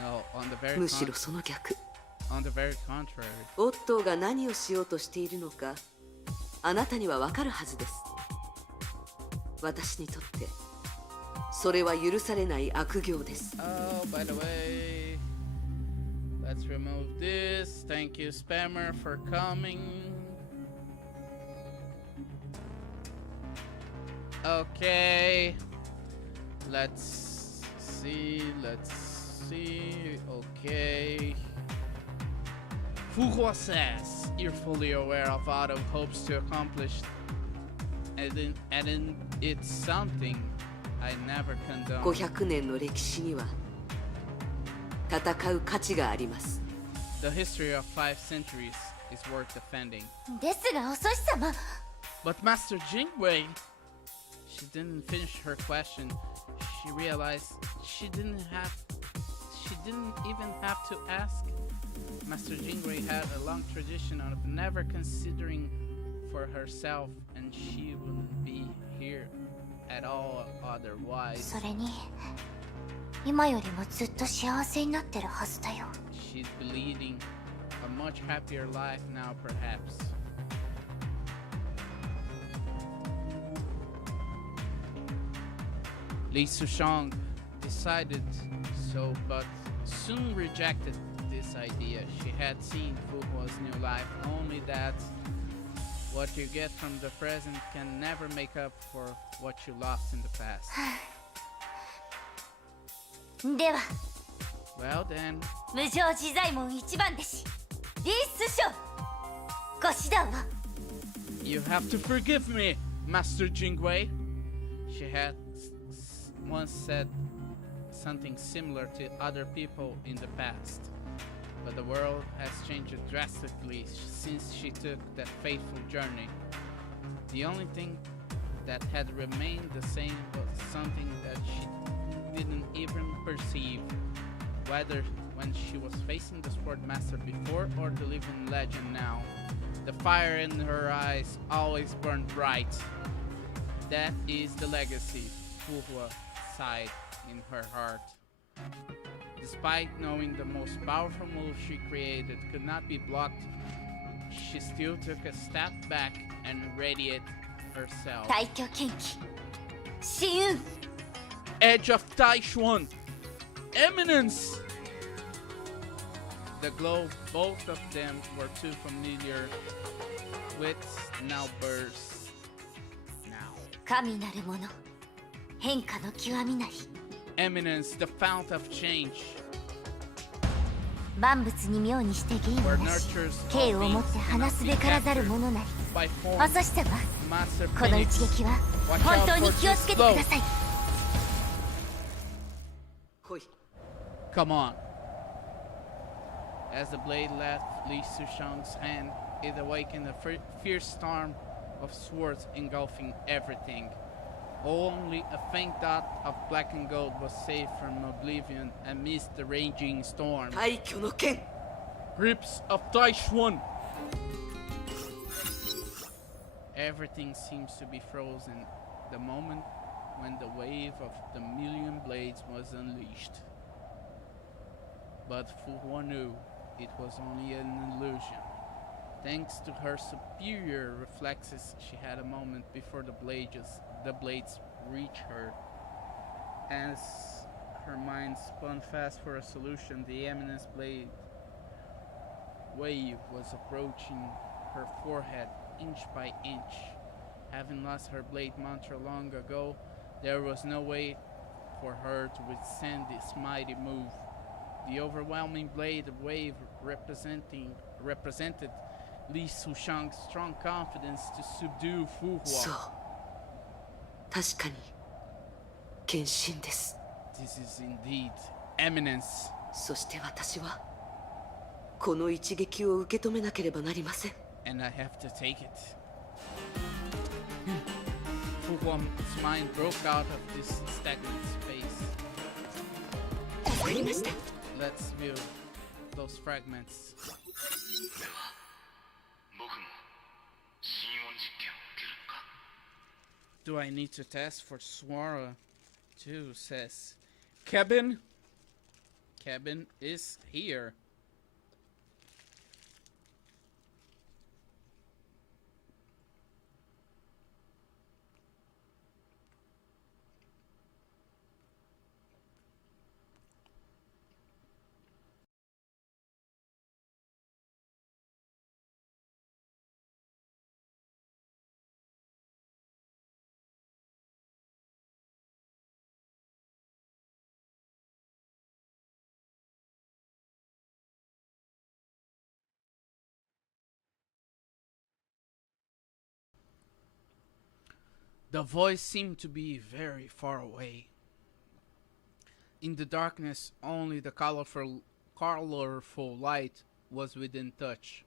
No, え、むしろその逆。 on the very contrary. オットーが何をしようとしているのか、あなたにはわかるはずです。私にとってそれは許されない悪行です。 Oh, by the way, let's remove this. Thank you, Spammer, for coming. Okay. Let's see. Okay. Fuhua says you're fully aware of Otto hopes to accomplish, and it's something I never condone. 500年の歴史には戦う価値があります。 The history of 5 centuries is worth defending. ですがおそし様。 But Master Jingwei, she didn't finish her question. She realized she didn't even have to ask. Master Jingwei had a long tradition of never considering for herself, and she wouldn't be here at all otherwise. それに今よりもずっと幸せになってるはずだよ。 She'd be leading a much happier life now, perhaps. Li Sushang decided so, but soon rejected this idea. She had seen Fuhua's new life, only that what you get from the present can never make up for what you lost in the past. では Well then, 無常自在門一番弟子リースショーご指導を。 you have to forgive me, Master Jingwei. She had once said something similar to other people in the past, but the world has changed drastically since she took that fateful journey. The only thing that had remained the same was something that she didn't even perceive, whether when she was facing the Sword Master before or the living legend now. The fire in her eyes always burned bright. That is the legacy Fuhua sighed in her heart. Despite knowing the most powerful move she created could not be blocked, she still took a step back and readied herself. 大挙剣気神運 Edge of Taishuan! Eminence! The glow both of them were too familiar with now burst. Now. 神なるもの変化の極みなり Eminence, the fount of change. 万物に妙にして芸 Where をなし nurtures 敬 all をもって beings 話 cannot す be べからざる captured ものなり by お form. そし様 Master この一 Phoenix. 撃は Watch 本 out 当 for に気をつけて this く blow. ださい。ほい。 Come on. As the blade left Li Sushang's hand, it awakened a fierce storm of swords engulfing everything. Only a faint dot of black and gold was saved from oblivion amidst the raging storm. 大挙の剣。 Grips of Taishuan! Everything seems to be frozen the moment when the wave of the million blades was unleashed. But Fuhua knew it was only an illusion. Thanks to her superior reflexes, she had a moment before the blades reached her. As her mind spun fast for a solution, the eminence blade wave was approaching her forehead inch by inch. Having lost her blade mantra long ago, there was no way for her to withstand this mighty move. The overwhelming blade wave represented Li Sushang's strong confidence to subdue Fu そう Hua. 確かに献身です。 This is indeed eminence, そして私はこの一撃を受け止めなければなりません。 and I have to take it. Fu Hua's mind broke out of this stagnant space. 助かりました。 Let's view those fragments. では僕も心音実験を受けるのか。 Do I need to test for Swara too, says Kevin? Kevin is here. The voice seemed to be very far away. In the darkness, only the colorful light was within touch.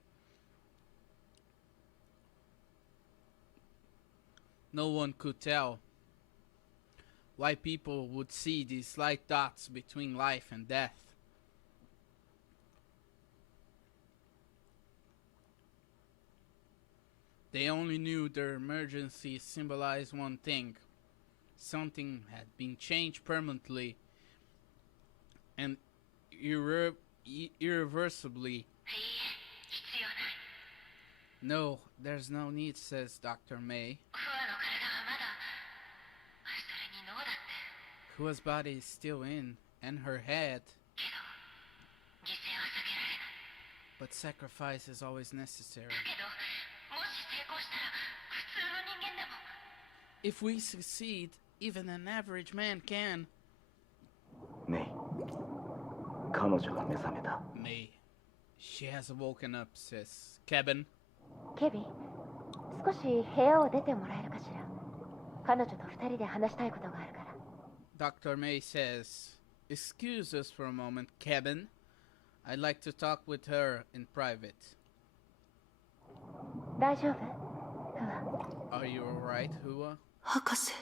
No one could tell why people would see these light dots between life and death. They only knew their emergency symbolized one thing. Something had been changed permanently and irreversibly. 必要ない。 No, there's no need, says Dr. May, クアの体はまだ。それに脳だって。 whose body is still in, and her head. けど、犠牲は避けられない。 But sacrifice is always necessary. だけど、もし成功したら、普通の人間でも。 If we succeed, even an average man can. メイ、彼女が目覚めた。 May. She has woken up, says Kevin. ケビン、少し部屋を出てもらえるかしら。彼女と二人で話したいことがあるから。 Dr. May says, "Excuse us for a moment, Kevin. I'd like to talk with her in private." 大丈夫？不安。 Are you alright, Hua? 博士、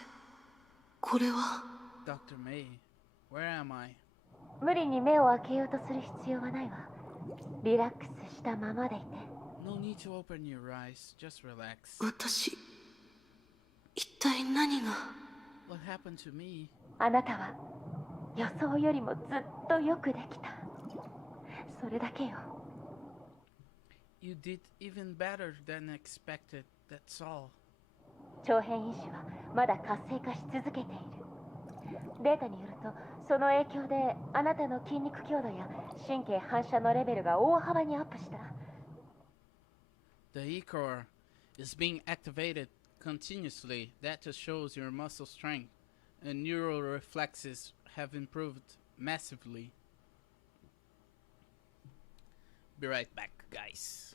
これは。 Dr. May, where am I? 無理に目を開けようとする必要はないわ。リラックスしたままでいて。 No need to open your eyes, just relax. 私、一体何が。 What happened to me? あなたは予想よりもずっとよくできた。それだけよ。 You did even better than expected, that's all. 長編因子はまだ活性化し続けている。データによると、その影響であなたの筋肉強度や神経反射のレベルが大幅にアップした。 The E-core is being activated continuously. That just shows your muscle strength and neural reflexes have improved massively. Be right back, guys.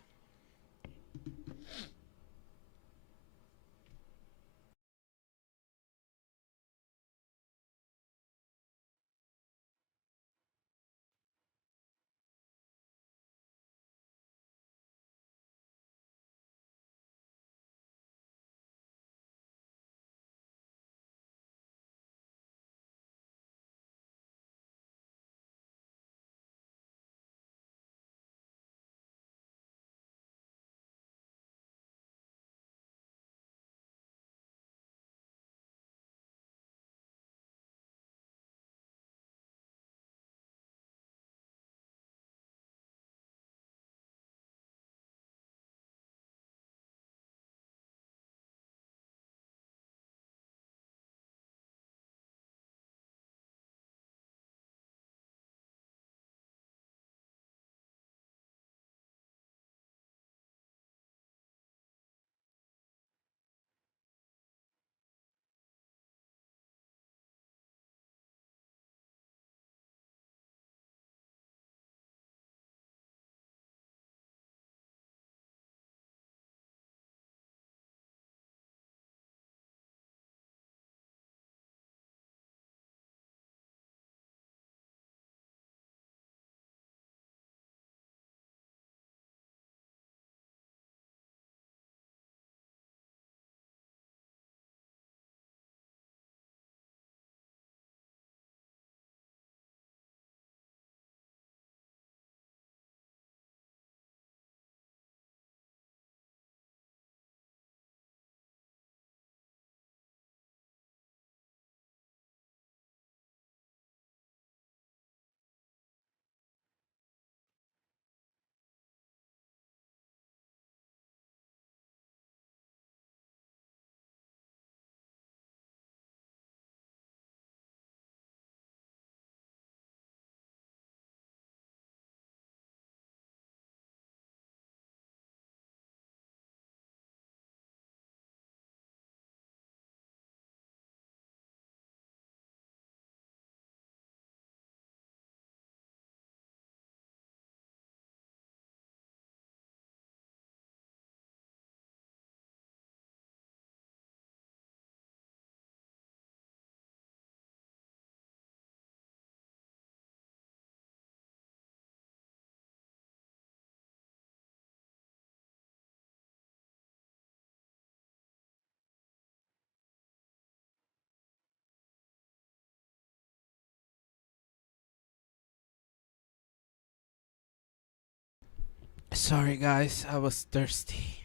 Sorry, guys, I was thirsty.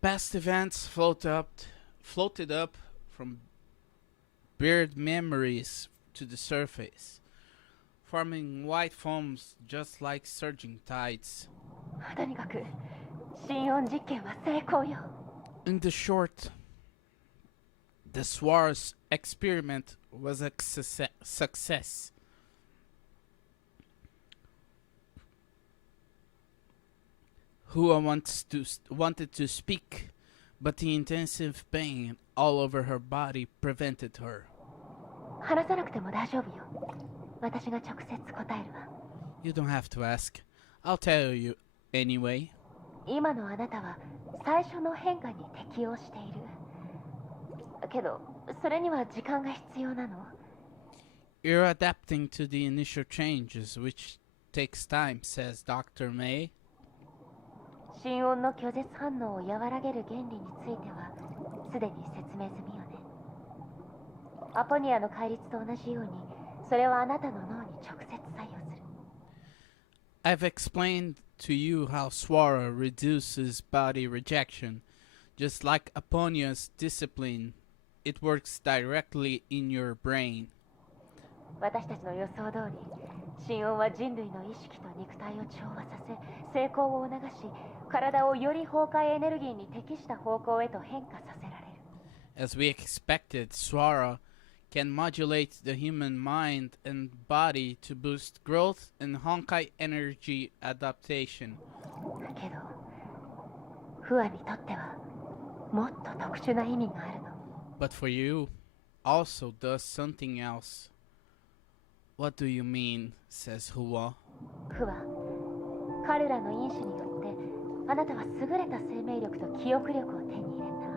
Past events floated up from buried memories to the surface, forming white foams just like surging tides. とにかく心音実験は成功よ。 In the short, the SuS experiment was a success. Hua wanted to speak, but the intensive pain all over her body prevented her. 話さなくても大丈夫よ。私が直接答えるわ。 You don't have to ask. I'll tell you anyway. 今のあなたは最初の変化に適応している。けど、それには時間が必要なの。 You're adapting to the initial changes, which takes time, says Dr. May. 心音の拒絶反応を和らげる原理についてはすでに説明済みよね。アポニアの戒律と同じように、それはあなたの脳に直接作用する。 I've explained to you how Swara reduces body rejection. Just like Aponia's discipline, it works directly in your brain. 私たちの予想通り、心音は人類の意識と肉体を調和させ、成功を促し、体をより崩壊エネルギーに適した方向へと変化させられる。 As we expected, Swara can modulate the human mind and body to boost growth and Honkai energy adaptation. けど、フアにとってはもっと特殊な意味があるの。 But for you, also does something else. What do you mean? Says Hua. フア、彼らの因子によってあなたは優れた生命力と記憶力を手に入れた。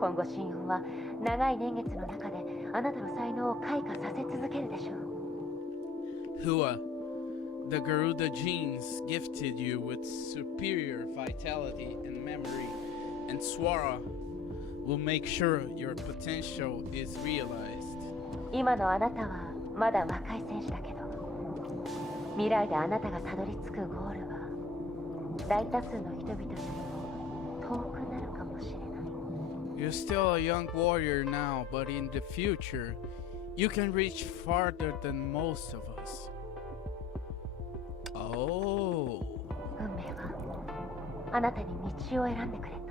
今後心音は長い年月の中であなたの才能を開花させ続けるでしょう。 Hua, the Garuda genes gifted you with superior vitality and memory, and Swara will make sure your potential is realized. 今のあなたはまだ若い選手だけど、未来であなたがたどり着くゴールは大多数の人々よりも遠くなるかもしれない。 You're still a young warrior now, but in the future, you can reach farther than most of us. Oh. 運命はあなたに道を選んでくれた。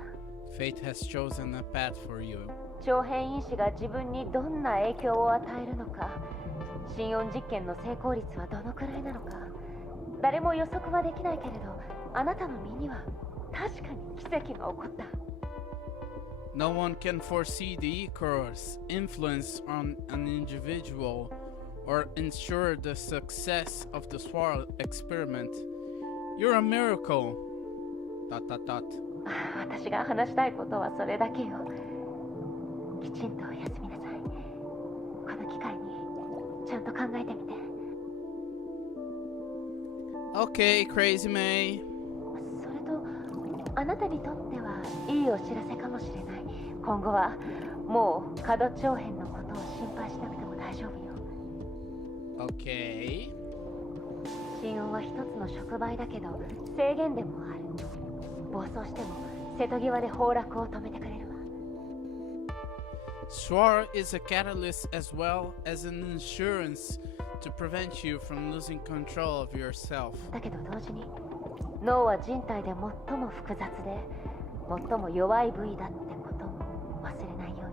Fate has chosen a path for you. 長編因子が自分にどんな影響を与えるのか、心音実験の成功率はどのくらいなのか、誰も予測はできないけれど、あなたの身には確かに奇跡が起こった。 No one can foresee the Icarus' influence on an individual or ensure the success of the SuS experiment. You're a miracle. ... 私が話したいことはそれだけよ。きちんとお休みなさい。この機会にちゃんと考えてみて。 Okay, Crazy May. それと、あなたにとってはいいお知らせかもしれない。今後はもう過度長編のことを心配しなくても大丈夫よ。 Okay. 心音は一つの触媒だけど制限でもある。暴走しても瀬戸際で崩落を止めてくれるわ。 SuS is a catalyst as well as an insurance to prevent you from losing control of yourself. だけど同時に脳は人体で最も複雑で最も弱い部位だってことも忘れないよ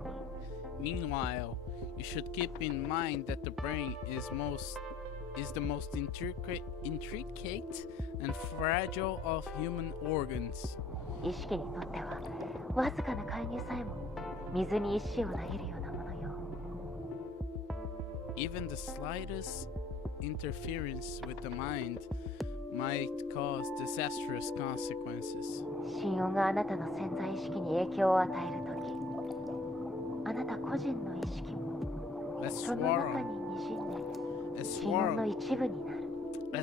うに。 Meanwhile, you should keep in mind that the brain is the most intricate and fragile of human organs. 意識にとってはわずかな介入さえも水に石を投げるようなものよ。 Even the slightest interference with the mind might cause disastrous consequences. 心音があなたの潜在意識に影響を与えるとき、あなた個人の意識も As その中に滲んで心音の一部になる。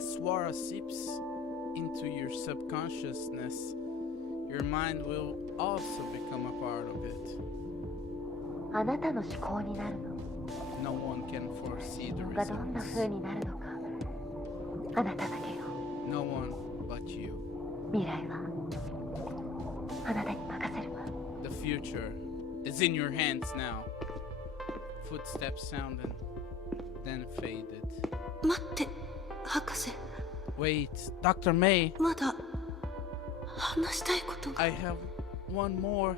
Swara seeps into your subconsciousness, your mind will also become a part of it. あなたの思考になるの。 No one can foresee the がどんな results. 風になるのか、あなただけよ。 No one but you. 未来はあなたに任せるわ。 The future is in your hands now. Footsteps sounded, then faded. 待って博士、 Wait, Dr. May, まだ話したいことが。 I have one more.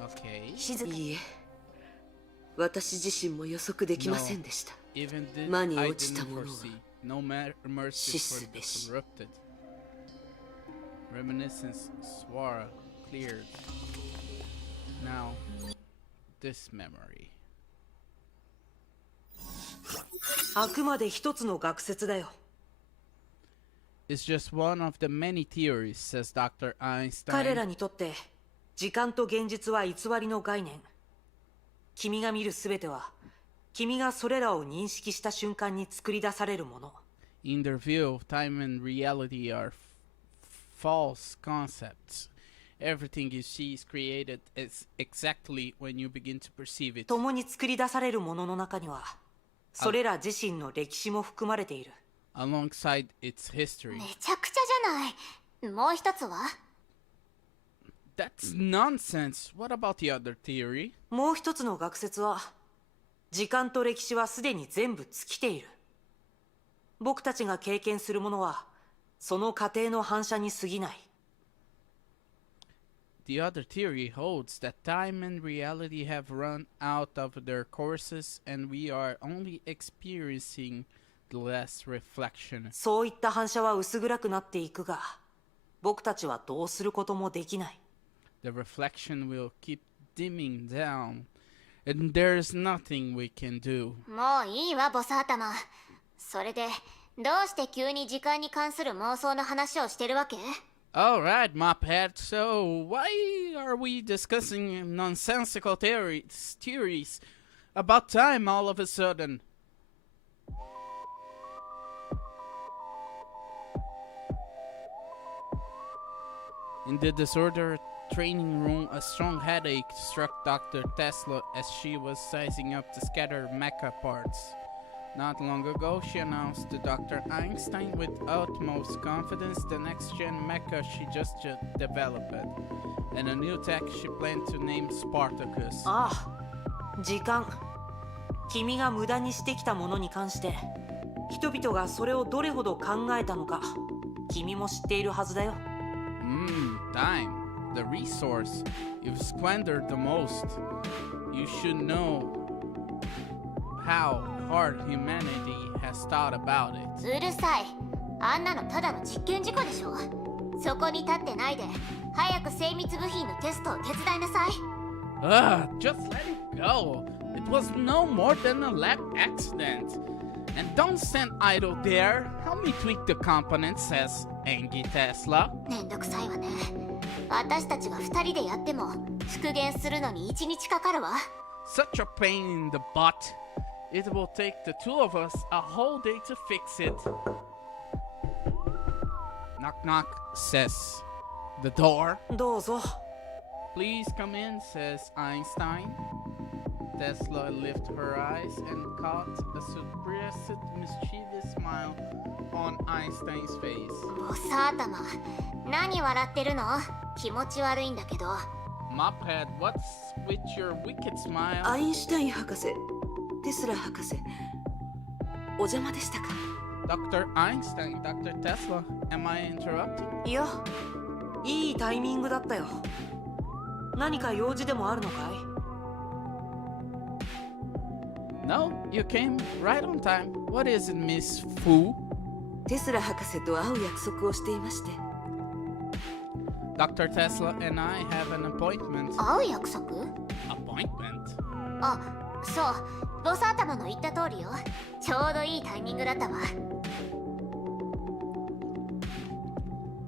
Okay. 静かいいえ、私自身も予測できませんでした。 Even this, 間に I 落ちた didn't ものは foresee. No mercy 死 for すべ the し。 corrupted. Reminiscence swore cleared. Now, this memory. あくまで一つの学説だよ。 It's just one of the many theories, says Dr. 彼ら Einstein. にとって時間と現実は偽りの概念。君が見るすべては君がそれらを認識した瞬間に作り出されるもの。 In their view, time and reality are false concepts. Everything you see is created as exactly when you begin to perceive it. 共に作り出されるものの中にはそれら自身の歴史も含まれている。 Alongside its history. めちゃくちゃじゃない。もう一つは That's nonsense. What about the other theory? もう一つの学説は時間と歴史はすでに全部尽きている。僕たちが経験するものはその過程の反射に過ぎない。 The other theory holds that time and reality have run out of their courses and we are only experiencing the last reflection. そういった反射は薄暗くなっていくが僕たちはどうすることもできない。 The reflection will keep dimming down and there's nothing we can do. もういいわボス頭。それでどうして急に時間に関する妄想の話をしてるわけ？ Alright, Mophead, so why are we discussing nonsensical theories about time all of a sudden? In the disordered training room, a strong headache struck Dr. Tesla as she was sizing up the scattered mecha parts. Not long ago, she announced to Dr. Einstein with utmost confidence the next-gen mecha she just developed, and a new tech she planned to name Spartacus. ああ、時間。君が無駄にしてきたものに関して人々がそれをどれほど考えたのか君も知っているはずだよ。Time, the resource you've squandered the most. You should know how hard humanity has thought about it. うるさい。あんなのただの実験事故でしょ。そこに立ってないで早く精密部品のテストを手伝いなさい。Just let it go. It was no more than a lab accident. And don't stand idle there. Help me tweak the components, says Angie Tesla. めんどくさいわね。私たちが2人でやっても復元するのに1日かかるわ。 Such a pain in the butt. It will take the two of us a whole day to fix it. Knock knock, says the door. どうぞ。 Please come in, says Einstein. Tesla lifted her eyes and caught a suppressed, mischievous smile on Einstein's face. ボス頭、何笑ってるの？気持ち悪いんだけど。 Mophead, what's with your wicked smile? アインシュタイン博士、テスラ博士、お邪魔でしたか？ Dr. Einstein, Dr. Tesla, am I interrupting? いや、いいタイミングだったよ。何か用事でもあるのかい？ No, you came right on time. What is it, Miss Fu? テスラ博士と会う約束をしていまして。 Dr. Tesla and I have an appointment. 会う約束？ Appointment? あ、そう。ボス頭の言った通りよ。ちょうどいいタイミングだったわ。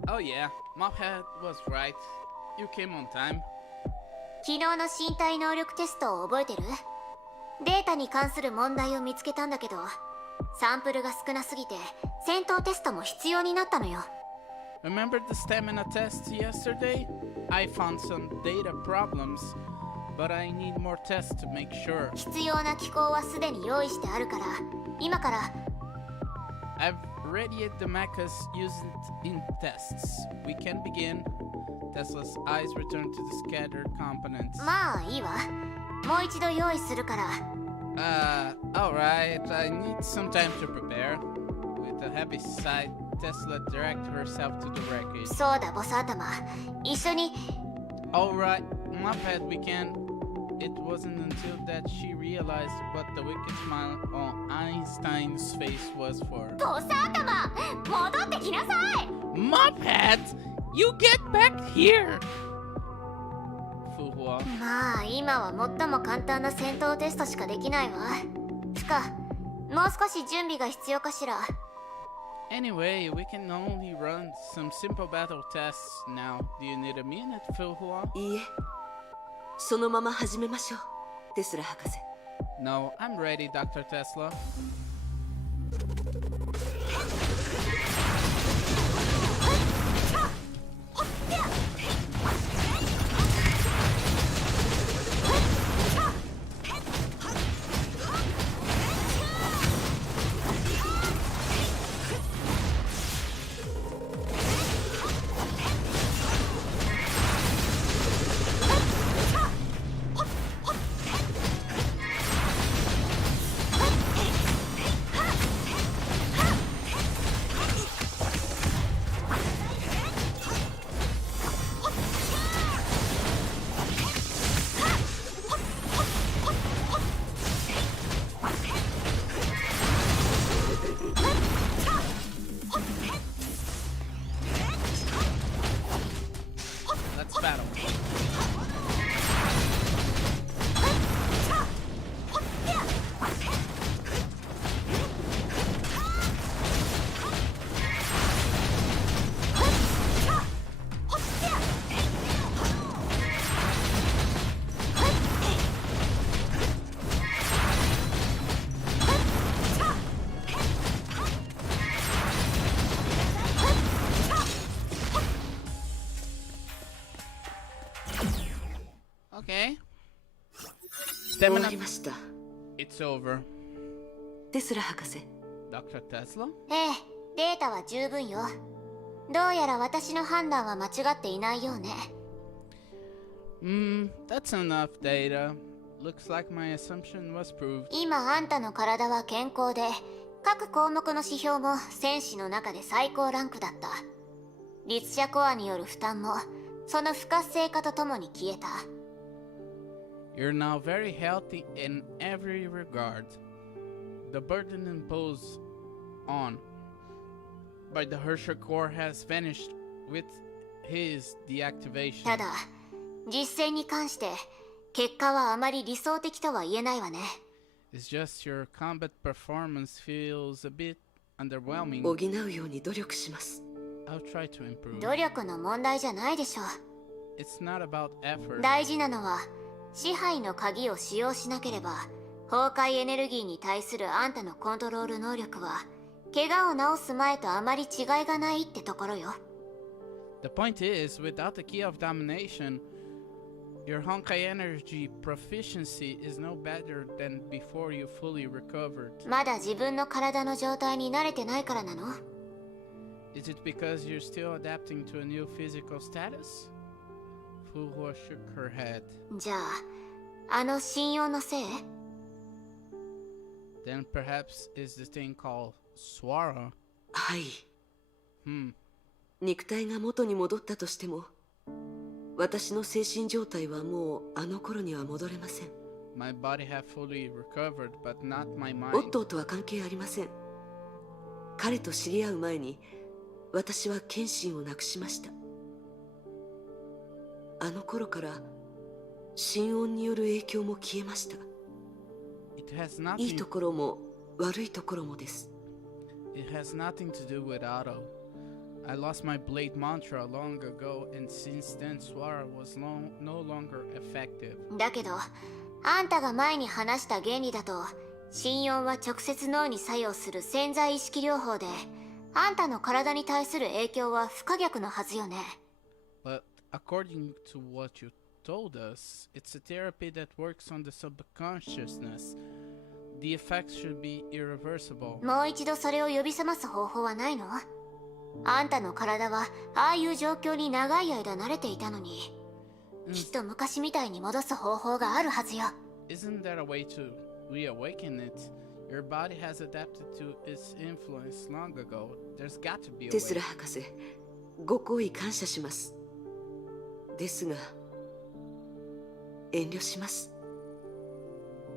Oh yeah, Mophead was right. You came on time. 昨日の身体能力テストを覚えてる？データに関する問題を見つけたんだけど、サンプルが少なすぎて戦闘テストも必要になったのよ。 Remember the stamina test yesterday? I found some data problems, but I need more tests to make sure. 必要な機構はすでに用意してあるから、今から。 I've radiate the mechas used in tests. We can begin. Tesla's eyes return to the scattered components. まあいいわ。もう一度用意するから。Alright, I need some time to prepare. With a happy sigh, Tesla directed herself to the wreckage. そうだ、ボス頭。一緒に。Alright, Mophead, we can. It wasn't until that she realized what the wicked smile on Einstein's face was for. ボス頭、戻ってきなさい。Mophead, you get back here! Fuhua. まあ今は最も簡単な戦闘テストしかできないわ。つか、もう少し準備が必要かしら。Anyway, we can only run some simple battle tests now. Do you need a minute, Fuhua? いいえ、そのまま始めましょう、テスラ博士。 No, I'm ready, Dr. Tesla. Let's battle. Okay. 終わ Stamina. りました。 It's over. テスラ博士、 Dr. Tesla? ええ、データは十分よ。どうやら私の判断は間違っていないようね。That's enough data. Looks like my assumption was proved. 今あんたの体は健康で、各項目の指標も戦士の中で最高ランクだった。律者コアによる負担もその不活性化とともに消えた。You're now very healthy in every regard. The burden imposed on by the Herrscher core has vanished with his deactivation. ただ、実戦に関して結果はあまり理想的とは言えないわね。It's just your combat performance feels a bit underwhelming. 補うように努力します。 I'll try to improve. 努力の問題じゃないでしょう。 It's not about effort. 大事なのは支配の鍵を使用しなければ崩壊エネルギーに対するあんたのコントロール能力は怪我を治す前とあまり違いがないってところよ。 The point is, without the key of domination, your Honkai energy proficiency is no better than before you fully recovered. まだ自分の体の状態に慣れてないからなの？ Is it because you're still adapting to a new physical status? Fuhua shook her head. じゃあ、あの信用のせい？ Then perhaps it's the thing called Swara. はい。 Hmm. 肉体が元に戻ったとしても、私の精神状態はもうあの頃には戻れません。 My body have fully recovered, but not my オッ mind. トーとは関係ありません。彼と知り合う前に私は謙信をなくしました。あの頃から心音による影響も消えました。 It has いい nothing. ところも悪いところもです。 It has nothing to do with Otto. I lost my blade mantra long ago, and since then, Swara was no longer effective. だけど、あんたが前に話した原理だと、心音は直接脳に作用する潜在意識療法で、あんたの体に対する影響は不可逆のはずよね。But according to what you told us, it's a therapy that works on the subconsciousness. The effects should be irreversible. もう一度それを呼び覚ます方法はないの？あんたの体はああいう状況に長い間慣れていたのに、きっと昔みたいに戻す方法があるはずよ。 Isn't there a way to reawaken it? Your body has adapted to its influence long ago. There's got to be a テスラ way. 博士、ご好意感謝します。ですが遠慮します。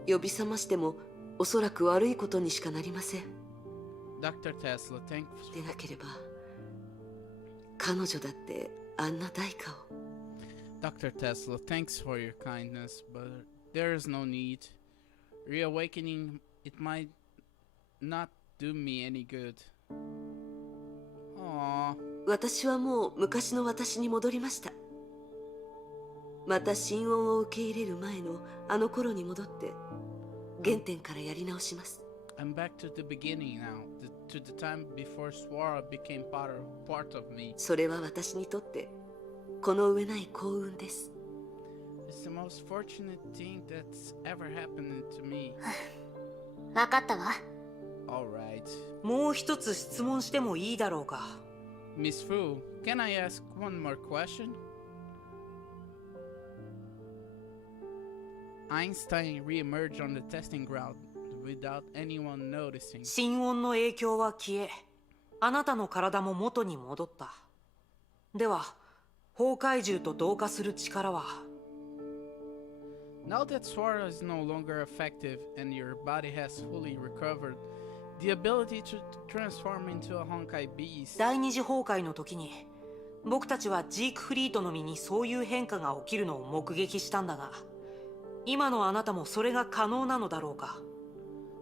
呼び覚ましてもおそらく悪いことにしかなりません。 Dr. Tesla, thanks. でなければ彼女だってあんな代価を。 Dr. Tesla, thanks for your kindness, but there is no need. Reawakening it might not do me any good. Aww. 私はもう昔の私に戻りました。また心音を受け入れる前のあの頃に戻って原点からやり直します。 I'm back to the beginning now, to the time before Swara became part of me. それは私にとってこの上ない幸運です。 It's the most fortunate thing that's ever happened to me. 分かったわ。 Alright. もう一つ質問してもいいだろうか。 Miss Fu, can I ask one more question? Einstein re-emerged on the testing ground without anyone noticing. 心音の影響は消え、あなたの体も元に戻った。では崩壊獣と同化する力は？ Now that Swara is no longer effective and your body has fully recovered, the ability to transform into a Honkai Beast. 第二次崩壊の時に僕たちはジークフリートの身にそういう変化が起きるのを目撃したんだが、今のあなたもそれが可能なのだろうか？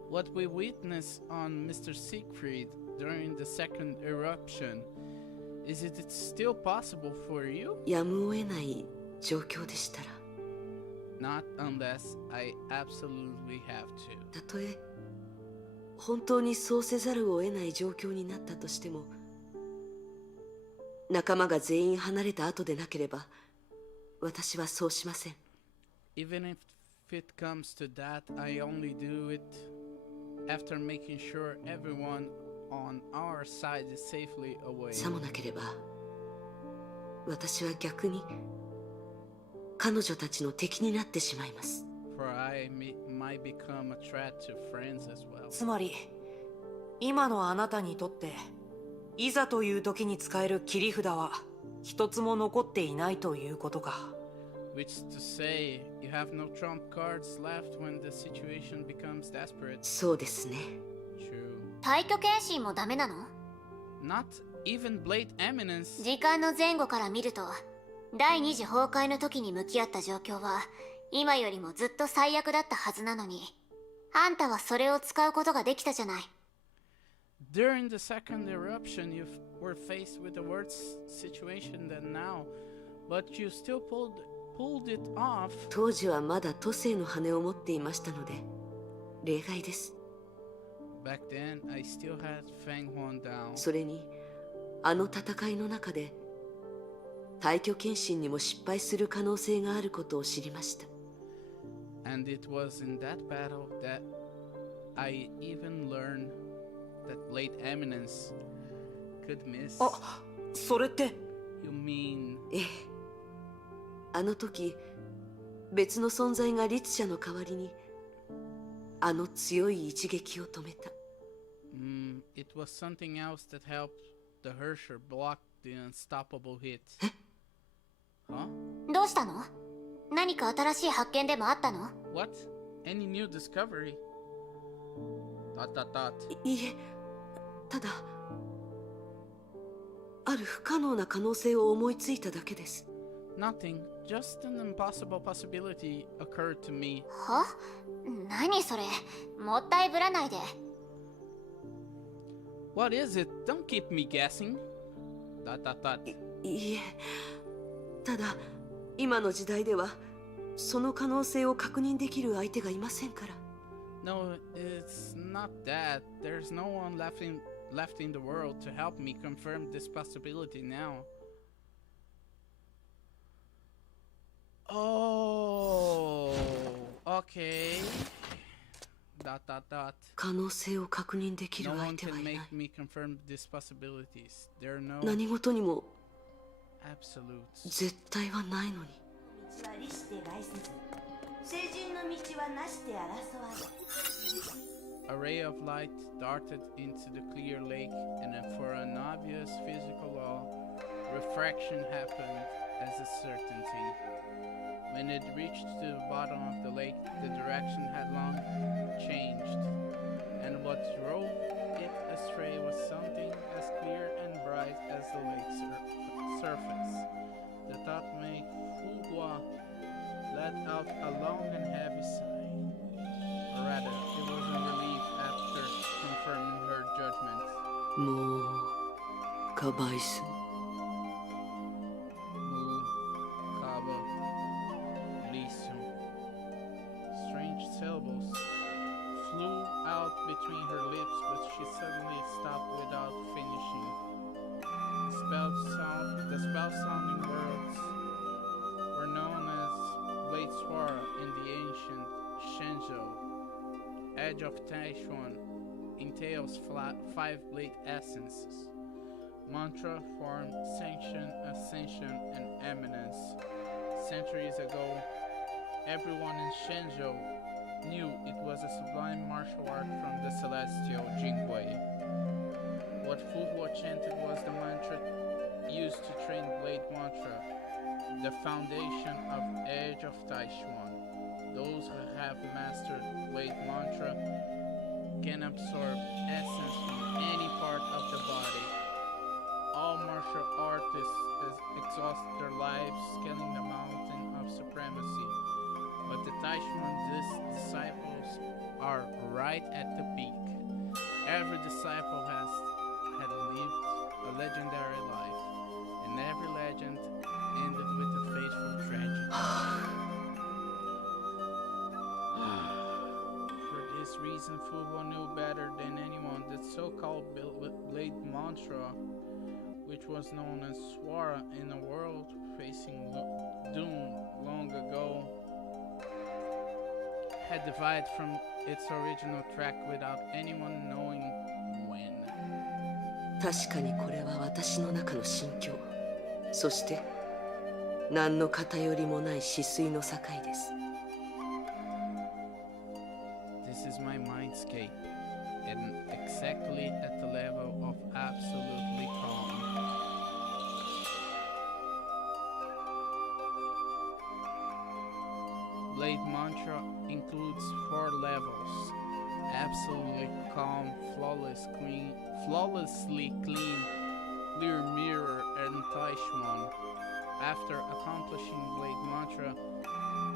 What we witnessed on Mr. Siegfried during the second eruption, is it still possible for you? やむを得ない状況でしたら、 Not unless I absolutely have to. たとえ本当にそうせざるを得ない状況になったとしても、仲間が全員離れた後でなければ私はそうしません。 Even if it comes to that, I only do it after making sure everyone on our side is safely away. さもなければ私は逆に彼女たちの敵になってしまいます。 For I might become a threat to friends as well. つまり今のあなたにとっていざという時に使える切り札は一つも残っていないということか。 Which is to say, you have no trump cards left when the situation becomes desperate. そうですね。 True. 退去検診もダメなの？ Not even Blade Eminence. 時間の前後から見ると、第二次崩壊の時に向き合った状況は今よりもずっと最悪だったはずなのに、あんたはそれを使うことができたじゃない。 During the second eruption, you were faced with a worse situation than now, but you still pulled it off. 当時はまだ都政の羽を持っていましたので例外です。 Back then, I still had Feng Huan down. それにあの戦いの中で退去検診にも失敗する可能性があることを知りました。 And it was in that battle that I even learned that Blade Eminence could miss. あ、それって。 You mean... ええ、あの時別の存在が律者の代わりにあの強い一撃を止めた。 It was something else that helped the Hersher block the unstoppable hit. Huh? どうしたの？何か新しい発見でもあったの？ What? Any new discovery? ... いいえ、ただある不可能な可能性を思いついただけです。 Nothing. Just an impossible possibility occurred to me. は？何それ？もったいぶらないで。 What is it? Don't keep me guessing. ... いいえ、ただ今の時代ではその可能性を確認できる相手がいませんから。 No, it's not that. There's no one left in the world to help me confirm this possibility now. Oh, okay. 可能性を確認できる No 相 one 手 can はいない make me confirm these possibilities. There are no 何事にも absolutes. 絶対はないのに道は利して害せず、成人の道はなして争わず。 A ray of light darted into the clear lake, and for an obvious physical law, refraction happened as a certainty. When it reached the bottom of the lake, the direction had long changed, and what drove it astray was something as clear and bright as the lake's surface. The thought made Fuhua let out a long and heavy sigh. Or rather, it was a relief after confirming her judgment. もうかばいす Mu, Kaba, Lisum. Strange syllables flew out between her lips, but she suddenly stopped without finishing. The spell-sounding words were known as Blade Swara in the ancient Shenzhou. Edge of Taishuan entails 5 blade essences. Mantra, form, sanction, ascension, and eminence. Centuries ago, everyone in Shenzhou knew it was a sublime martial art from the celestial Jingwei. What Fuhua chanted was the mantra used to train Blade Mantra, the foundation of Edge of Taishuan. Those who have mastered Blade Mantra can absorb essence from any part of the body. All martial artists exhaust their lives scaling the mountain of supremacy, but the Taishuan disciples are right at the peak. Every disciple had lived a legendary life, and every legend ended with a fateful tragedy. For this reason, Fuhua knew better than anyone that so-called Blade Mantra, which was known as Swara in a world facing doom long ago, had divided from its original track without anyone knowing when. 確かにこれは私の中の心境そして何の偏りもない止水の境です This is my mindscape, and exactly at the level of absolutely calm. Blade Mantra includes 4 levels. Absolutely calm, flawlessly clean, clear mirror, and Taishuan. After accomplishing Blade Mantra,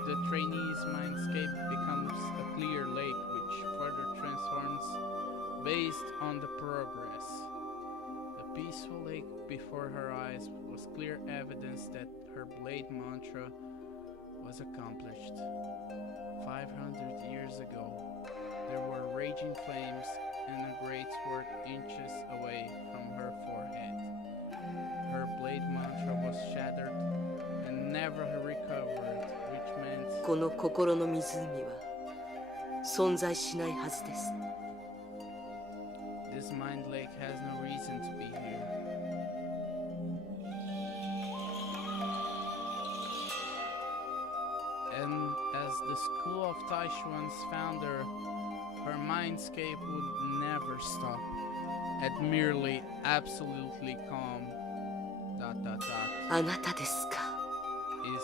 the trainee's mindscape becomes a clear lake which further transforms based on the progress. The peaceful lake before her eyes was clear evidence that her Blade Mantra was accomplished. 500 years ago, there were raging flames and a great sword inches away from her forehead. Her Blade Mantra was shattered and never recovered, which meant この心の湖は存在しないはずです this mind lake has no reason to be here. And as the school of Taishuan's founder, her mindscape would never stop at merely absolutely calm. ... あなたですか Is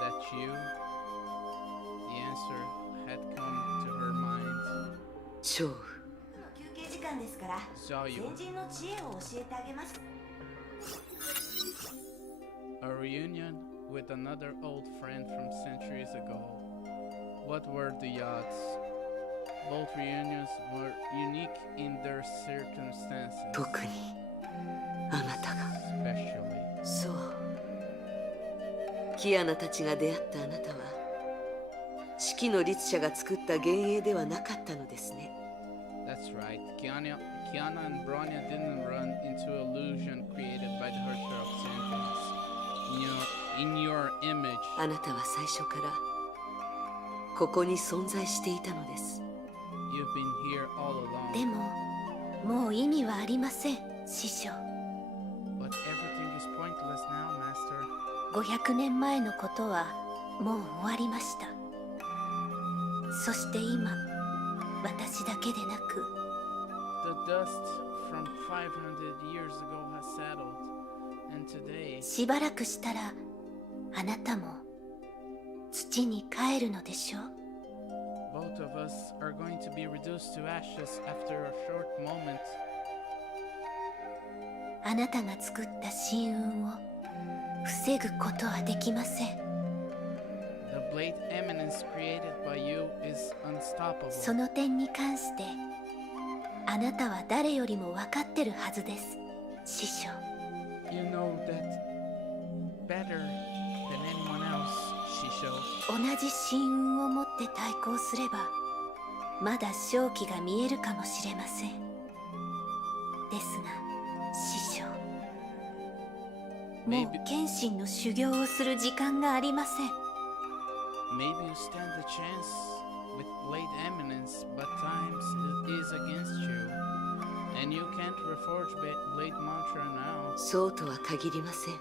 that you? The answer had come to her mind. 蝶の休憩時間ですから、 Saw 先 you. 人の知恵を教えてあげます。 A reunion with another old friend from centuries ago. What were the odds? Both reunions were unique in their circumstances. 特にあなたが Especially. そうキアナたちが出会ったあなたは式の律者が作った幻影ではなかったのですね That's right. Kiana and Bronya didn't run into illusion created by the Herrscher of Sentence. In your image, あなたは最初からここに存在していたのです You've been here all で along, ももう意味はありません、師匠。 but everything is pointless now, Master. 500年前のことはもう終わりました。そして今、私だけでなく The dust from 500 years ago has settled, and today, しばらくしたらあなたも土に帰るのでしょう。 both of us are going to be reduced to ashes after a short moment. あなたが作った神雲を防ぐことはできません。 The blade eminence created by you is そ unstoppable. の点に関してあなたは誰よりも分かってるはずです、師匠。 You know that better than anyone else, Shisho. 同じ神雲を持って対抗すればまだ勝機が見えるかもしれません。ですが師匠、もう剣心の修行をする時間がありません。 Maybe you stand a chance with blade eminence, but times is against you, and you can't reforge blade mantra now. そうとは限りません。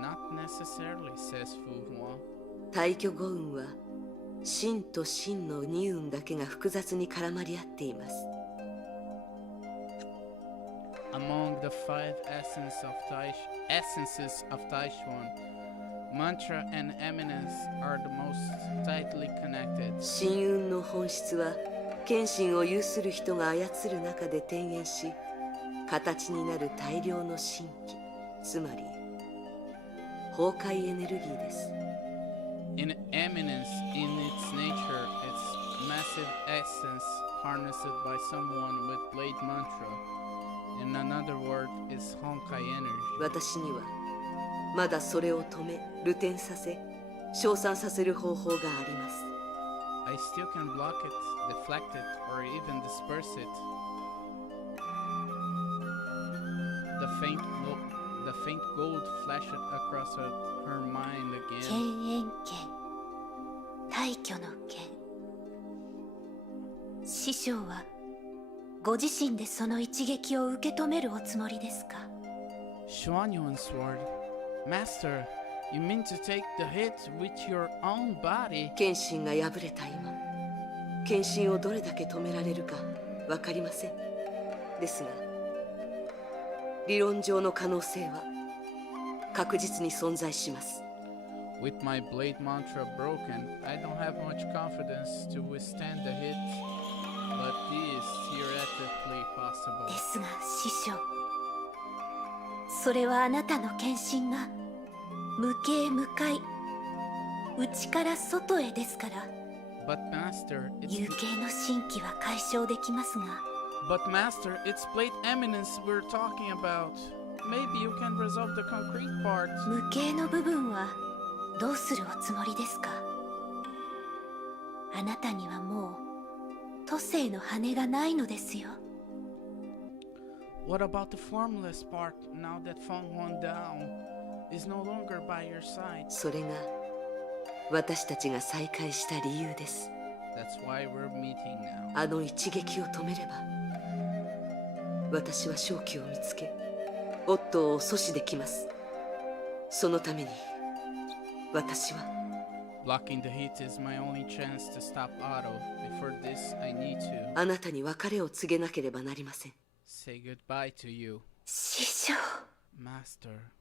Not necessarily, says Fuhua. 大巨五運は真と真の二運だけが複雑に絡まり合っています。 Among the five essences of Taishuan, mantra and eminence are the most tightly connected. 真運の本質は剣心を有する人が操る中で転現し形になる大量の神気、つまり崩壊エネルギーです。 In eminence, in its nature, it's massive essence harnessed by someone with blade mantra. In another word, is Honkai energy. 私にはまだそれを止め、流転させ、消散させる方法があります。 I still can block it, deflect it, or even disperse it. The faint gold flashed across her mind 剣 again. 炎剣、大巨の剣。師匠はご自身でその一撃を受け止めるおつもりですか？ Xuanyuan sword. Master, you mean to take the hit with your own body? 剣心が破れた今、剣心をどれだけ止められるかわかりません。ですが、理論上の可能性は確実に存在します。 With my blade mantra broken, I don't have much confidence to withstand the hit, but it is theoretically possible. ですが師匠、それはあなたの献身が無形無界、内から外へですから。 But master, 有形の神気は解消できますが、 it's blade eminence we're talking about. Maybe you can resolve the concrete part. 無形の部分はどうするおつもりですか？あなたにはもう都政の羽がないのですよ。 What about the formless part now that Fenghuan Down is no longer by your side? それが私たちが再会した理由です。 That's why we're meeting now. あの一撃を止めれば、私は勝機を見つけ、オットーを阻止できます。そのために、私は Blocking the hit is my only chance to stop Otto. Before this, I need to あなたに別れを告げなければなりません。 say goodbye to you, 師匠、 Master.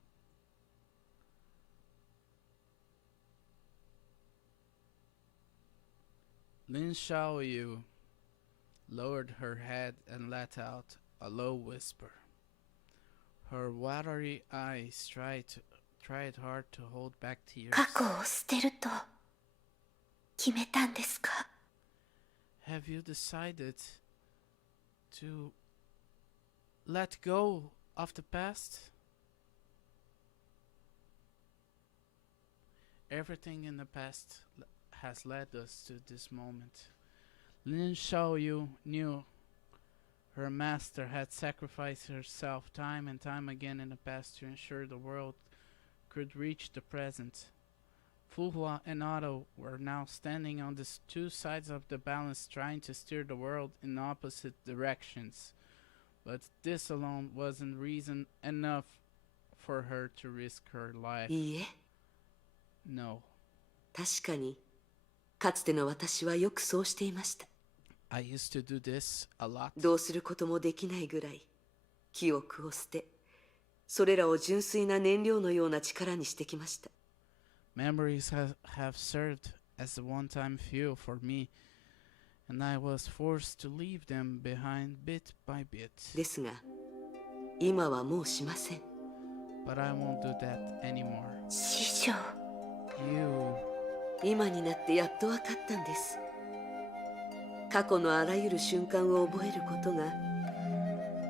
Lin Xiaoyu lowered her head and let out a low whisper. Her watery eyes tried hard to hold back tears. 過去を捨てると決めたんですか？ Have you decided to let go of the past? Everything in the past has led us to this moment. Lin Xiaoyu knew her master had sacrificed herself time and time again in the past to ensure the world could reach the present. Fuhua and Otto were now standing on the two sides of the balance trying to steer the world in opposite directions. But this alone wasn't reason enough for her to risk her life. いいえ、 No. 確かにかつての私はよくそうしていました。 I used to do this a lot. どうすることもできないぐらい記憶を捨て、それらを純粋な燃料のような力にしてきました。 Memories have served as a one-time fuel for me, and I was forced to leave them behind bit by bit. ですが今はもうしません。 But I won't do that anymore. 師匠。 You. 今になってやっと分かったんです。過去のあらゆる瞬間を覚えることが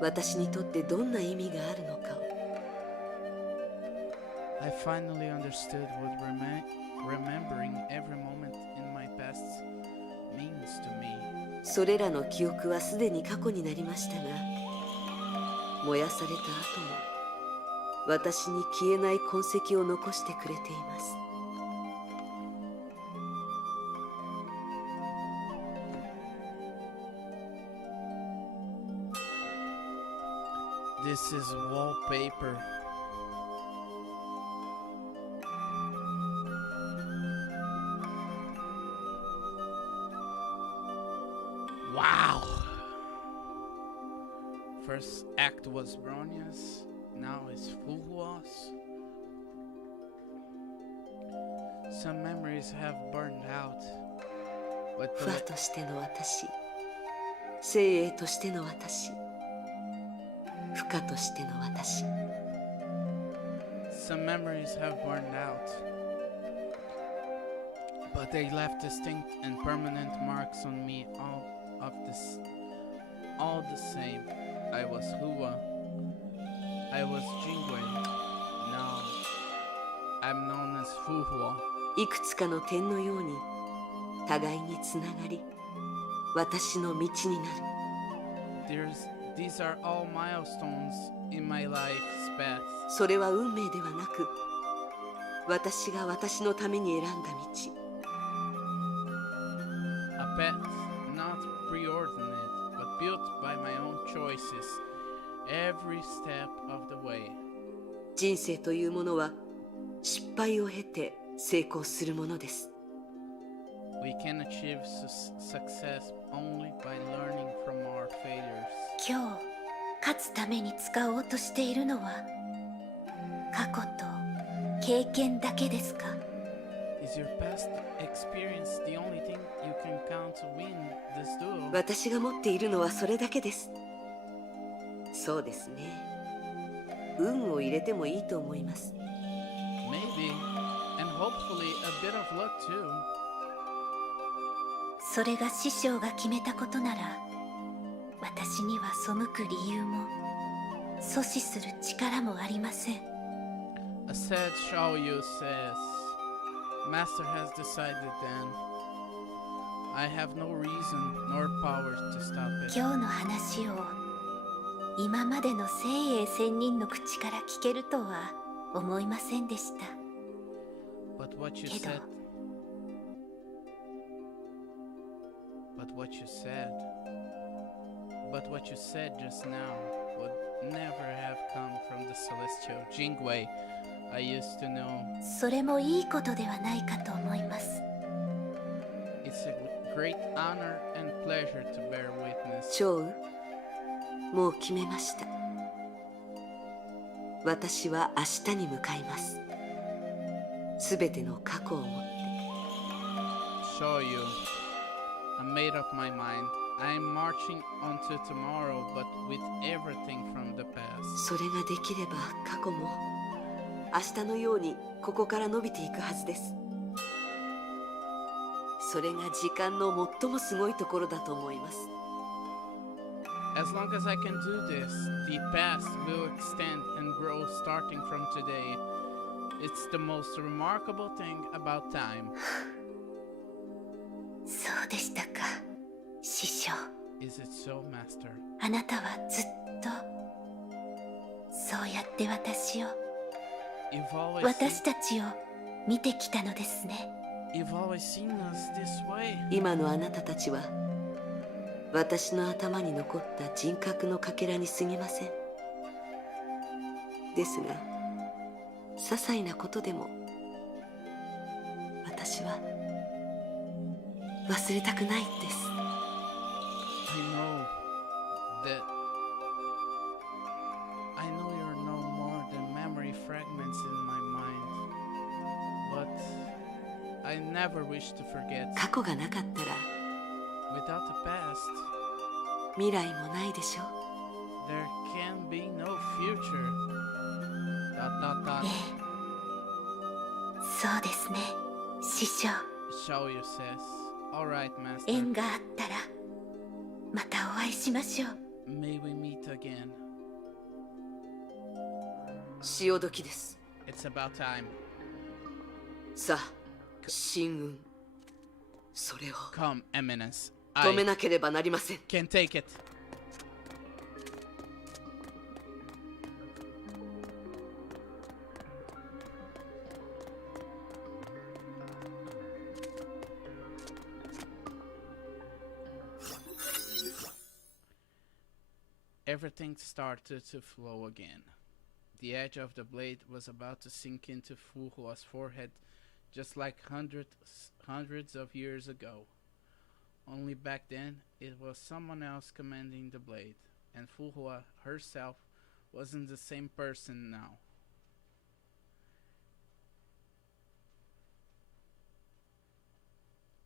私にとってどんな意味があるのかを。 I finally understood what remembering every moment in my past means to me. それらの記憶はすでに過去になりましたが、燃やされた後も私に消えない痕跡を残してくれています。 This is wallpaper. Wow! First act was Bronya's, now it's Fuhua's. Some memories have burned out, but ファとしての私、精鋭としての私、フカとしての私。 some memories have burned out, but they left distinct and permanent marks on me all the same. I was Hua. I was Jingwei. Now I'm known as Fuhua. いくつかの点のように互いにつながり、私の道になる。 These are all milestones in my life's path. それは運命ではなく、私が私のために選んだ道。 A path not preordinate, but built by my own choices, every step of the way. 人生というものは失敗を経て成功するものです。 We can achieve success only by learning from our failures. 今日勝つために使おうとしているのは過去と経験だけですか？ Is your past experience the only thing you can count to win this duel? 私が持っているのはそれだけです。そうですね。運を入れてもいいと思います。 Maybe, and hopefully a bit of luck too. それが師匠が決めたことなら私には背く理由も阻止する力もありません。 A sad Shaoyu says, Master has decided then. I have no reason nor power to stop it. 今日の話を今までの聖英仙人の口から聞けるとは思いませんでした。 But what you けど said just now would never have come from the celestial Jingwei I used to know. それもいいことではないかと思います。 It's a great honor and pleasure to bear witness. 趙雨、もう決めました。私は明日に向かいます。すべての過去を持って。 Show you. I made up my mind. I'm marching on to tomorrow, but with everything from the past. それができれば過去も明日のようにここから伸びていくはずです。それが時間の最もすごいところだと思います。 As long as I can do this, the past will extend and grow starting from today. It's the most remarkable thing about time. そうでしたか、師匠。 Is it so, Master? あなたはずっとそうやって私を You've always 私たちを見てきたのですね。 You've always seen us this way. 今のあなたたちは私の頭に残った人格のかけらに過ぎません。ですが些細なことでも私は忘れたくないんです。 I know that I know you're no more than memory fragments in my mind, but I never wish to forget. 過去がなかったら Without the past, 未来もないでしょ。 there can be no future. Dot dot dot. そうですね、師匠。 Show you says. All right, master. 縁があったらまたお会いしましょう。 May we meet again. 潮時です。 It's about time. さあ、神雲、それを Come, Eminence. 止め I なければなりません。 can take it. Everything started to flow again. The edge of the blade was about to sink into Fuhua's forehead, just like hundreds of years ago. Only back then, it was someone else commanding the blade, and Fuhua herself wasn't the same person now.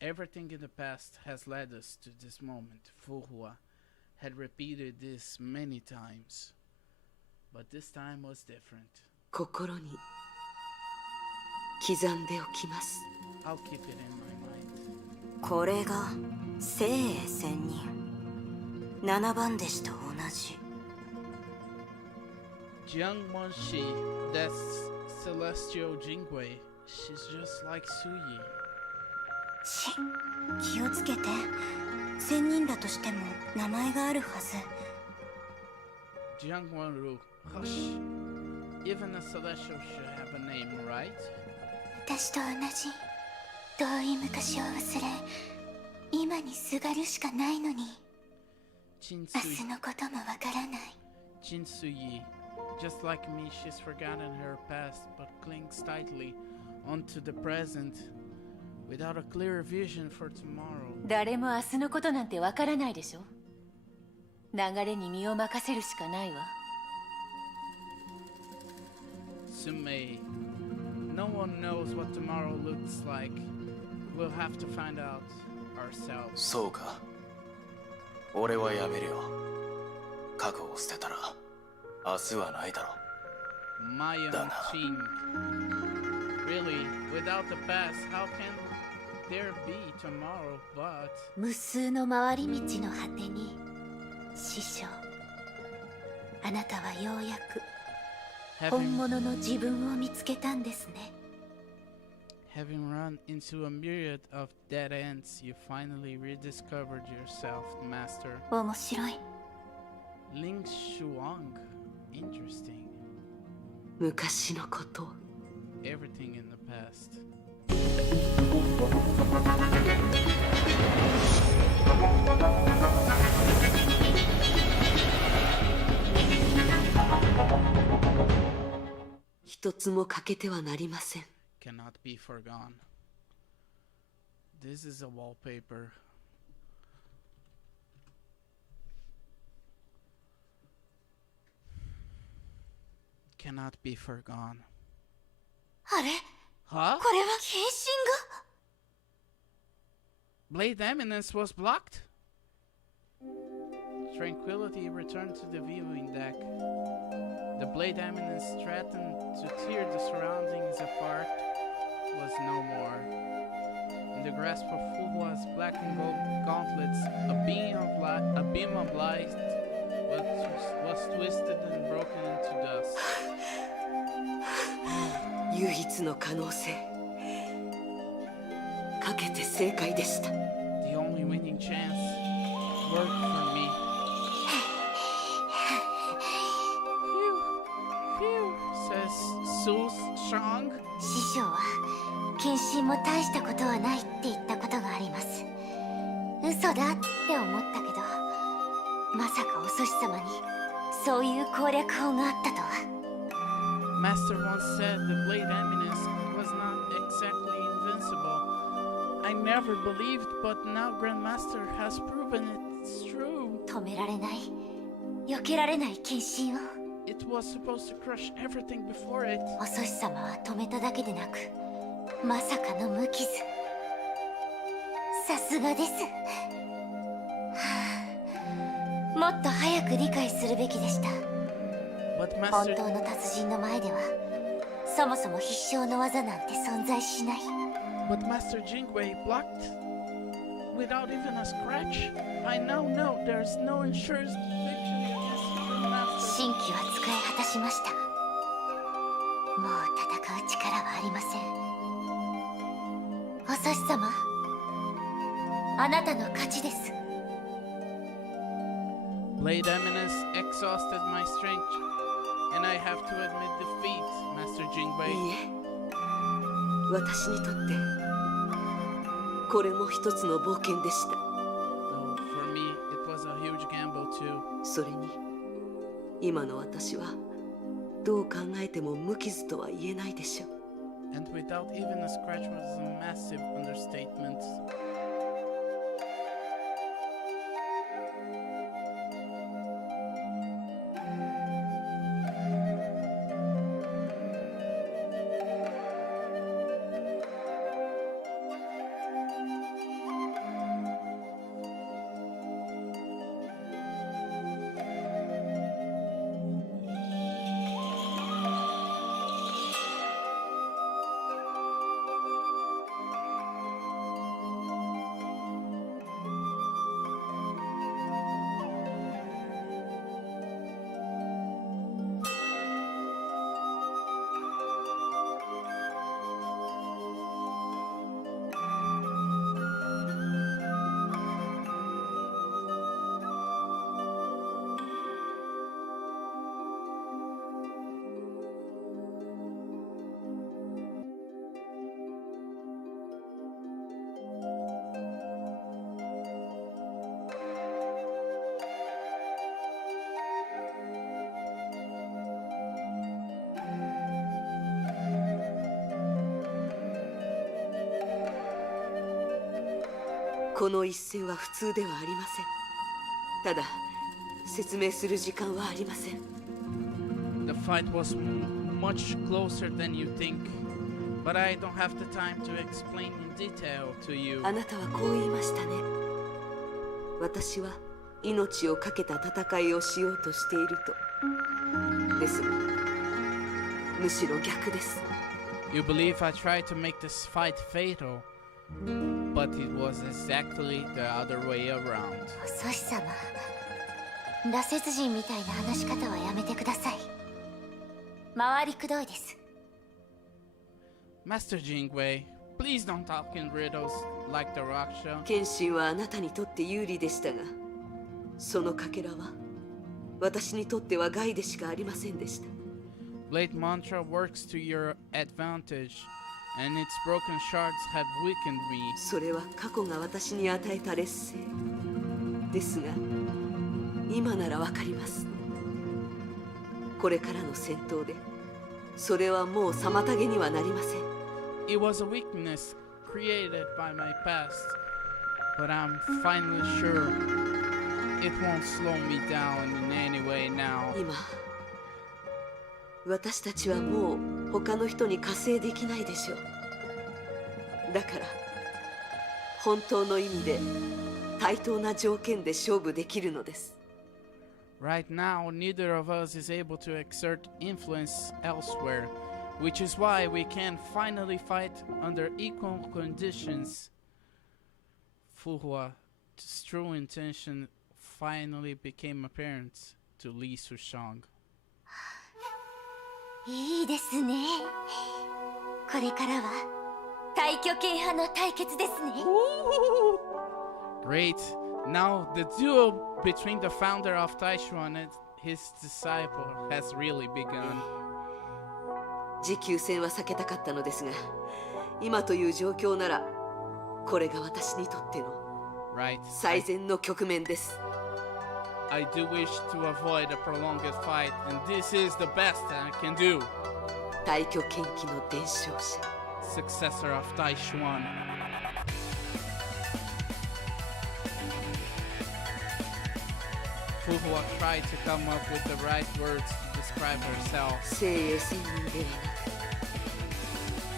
Everything in the past has led us to this moment. Fuhua had repeated this many times, but this time was different. 心に刻んでおきます。 I'll keep it in my mind. これが聖英仙人7番弟子と同じ。 Jiang Monshi, that's Celestial Jingwei. She's just like Suyi. 気をつけて。仙人だとしても名前があるはず。 Jiang Wanru, hush. Even a Celestial should have a name, right? 私と同じ遠い昔を忘れ、今にすがるしかないのに、明日 Chinsui, のこともわからない。 Chinsuyi. Just like me, she's forgotten her past but clings tightly onto the present without a clear vision for tomorrow. 誰も明日のことなんてわからないでしょ。流れに身を任せるしかないわ。 Sumei, no one knows what tomorrow looks like. We'll have to find out ourselves. そうか。俺はやめるよ。過去を捨てたら明日はないだろう。 Mayan Dana. Ching. Really, without the past, how can there be tomorrow? But 無数の回り道の果てに、師匠、あなたはようやく本 having 物の自分を見つけたんですね。 having run into a myriad of dead ends, you finally rediscovered yourself, Master. 面白い。 Ling Shuang. Interesting. 昔のこと。 Everything in the past.「一つも欠けてはなりません。 Cannot be forgone. This is a wallpaper. Cannot be forgone. あれ、 Huh? これは景神が。 Blade Eminence was blocked? Tranquility returned to the viewing deck. The Blade Eminence threatened to tear the surroundings apart was no more. In the grasp of Fuhua's black and gold gauntlets, a beam of light was twisted and broken into dust. 唯一の可能性。かけて正解でした。 The only winning chance worked for me. Phew, says SuS Shang. 師匠は謹慎も大したことはないって言ったことがあります。嘘だって思ったけど、まさかお祖師様にそういう攻略法があったとは。 Master once said the Blade Eminence was not exactly invincible. I never believed, but now Grandmaster has proven it's true. 止められない、避けられない謹慎を It was supposed to crush everything before it. お祖師様は止めただけでなく、まさかの無傷。さすがです、はあ、もっと早く理解するべきでした。 But 本 Master, 当の達人の前ではそもそも必勝の技なんて存在しない。 but Master Jingwei blocked without even a scratch. I now know there's no insurance victory against Grandmaster. 神器は使い果たしました。もう戦う力はありません。お祖師様、あなたの勝ちです。 Blade Eminence exhausted my strength, and I have to admit defeat, Master い Jingwei. いえ、私にとってこれも一つの冒険でした。 Though for me, it was a huge gamble too. それに今の私はどう考えても無傷とは言えないでしょう。 And without even a scratch was a massive understatement. この一戦は普通ではありません。ただ説明する時間はありません。 The fight was much closer than you think, but I don't have the time to explain in detail to you. あなたはこう言いましたね。私は命を懸けた戦いをしようとしていると。ですがむしろ逆です。 You believe I tried to make this fight fatal, but it was exactly the other way around. お祖師様、羅刹人みたいな話し方はやめてください。回りくどいです。 Master Jingwei, please don't talk in riddles like the Raksha. 謙信はあなたにとって有利でしたが、そのかけらは私にとっては害でしかありませんでした。 Blade mantra works to your advantage, and its broken shards have weakened me. それは過去が私に与えた劣勢ですが、今ならわかります。これからの戦闘でそれはもう妨げにはなりません。 It was a weakness created by my past, but I'm finally sure it won't slow me down in any way now. 今私たちはもう他の人に加勢できないでしょう。だから本当の意味で対等な条件で勝負できるのです。 Right now, neither of us is able to exert influence elsewhere, which is why we can finally fight under equal conditions. Fuhua's true intention finally became apparent to Li Sushang. いいですね。これからは太極拳派の対決ですね。 Great! Now the duel between the founder of Taishuan and his disciple has really begun. 持久戦は避けたかったのですが、今という状況ならこれが私にとっての Right. 最善の局面です。 I do wish to avoid a prolonged fight, and this is the best I can do. 大挙献記の伝承者 Successor of Taishuan. Fuhua tried to come up with the right words to describe herself. 精鋭仙人ではなく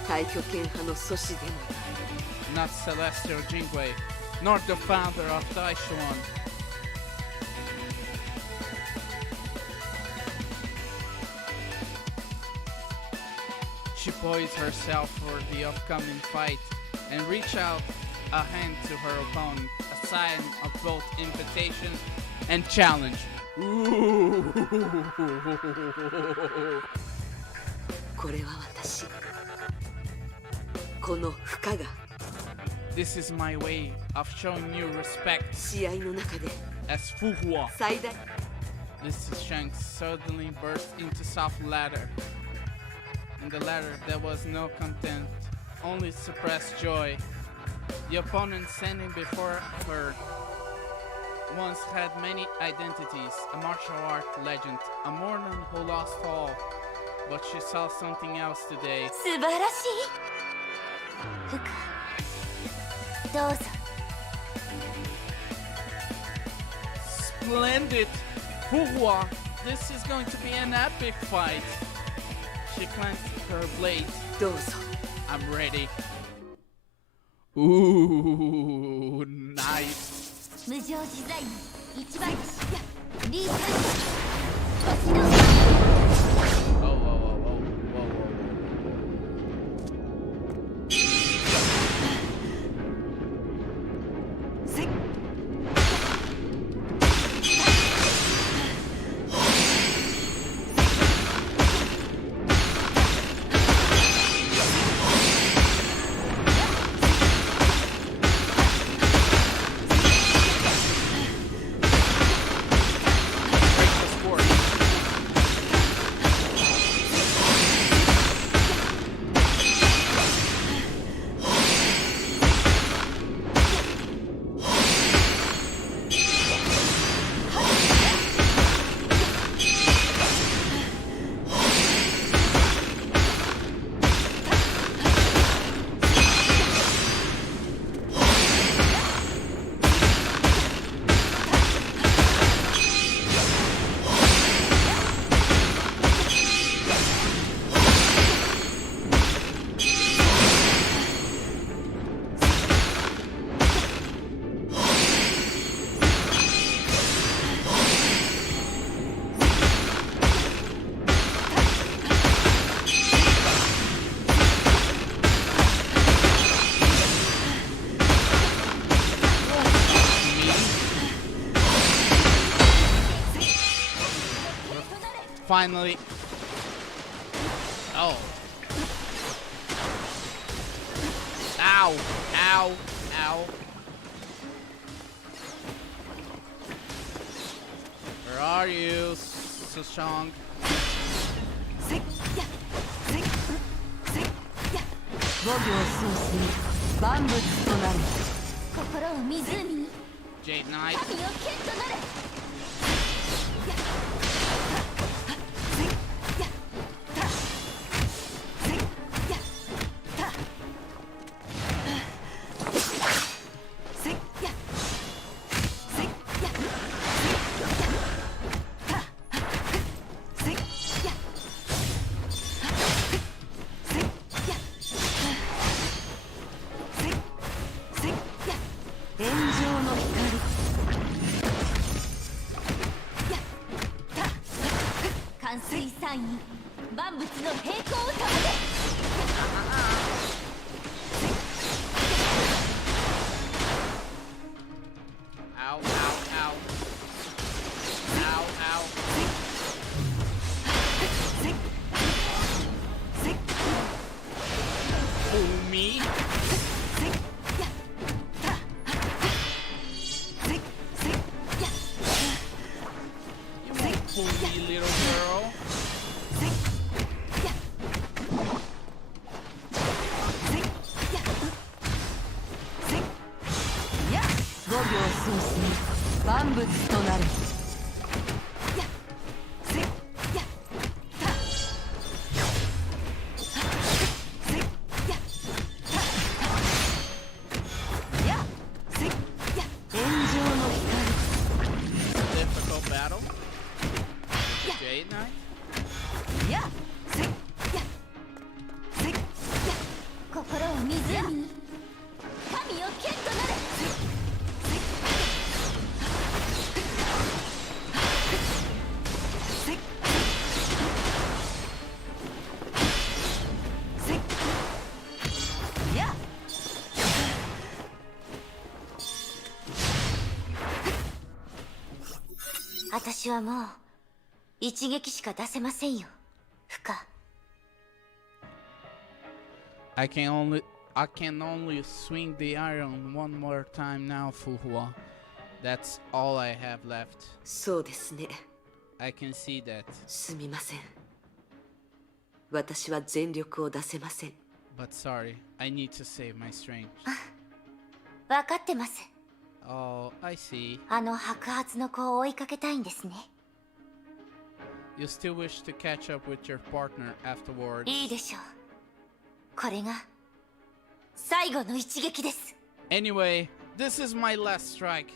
大挙献派の祖師でもない。 Not Celestial Jingwei, nor the founder of Taishuan. She poised herself for the upcoming fight and reached out a hand to her opponent, a sign of both invitation and challenge. Ooh. これは私この負荷が This is my way of showing you respect 試合の中で as Fuhua. 最大 This Shanks suddenly burst into soft ladder. In the ladder there was no content, only suppressed joy. The opponent standing before her once had many identities, a martial art legend, a morning who lost all. But she saw something else today. 素晴らしい。ふか、どうぞ。 Splendid! Fuhua! This is going to be an epic fight! She clenched her blade. どうぞ I'm ready. Ooh, nice. 無常自在に一番リーズ星の Whoa, whoa, whoa, whoa, whoa, whoa. せっ Finally. Oh. Ow. Ow. Ow. Where are you, Sushong? せっやせっせっや母行創生万物となる心を湖に Jade Knight. 神よ剣となれ 冠水三位万物の平衡を保て Ow, ow, ow. Ow, ow. Fool me? You won't fool me, little girl. をする万物となる。Difficult battle. Jade Knight. 心を湖に神よ剣となれ。私はもう一撃しか出せませんよ、フカ。I can only swing the iron one more time now, Fuhua. That's all I have left. そうですね。 I can see that. すみません。私は全力を出せません。 But sorry, I need to save my strength. 分かってます。 Oh, I see. あの白髪の子を追いかけたいんですね。 You still wish to catch up with your partner afterwards. いいでしょう。これが最後の一撃です。 Anyway, this is my last strike.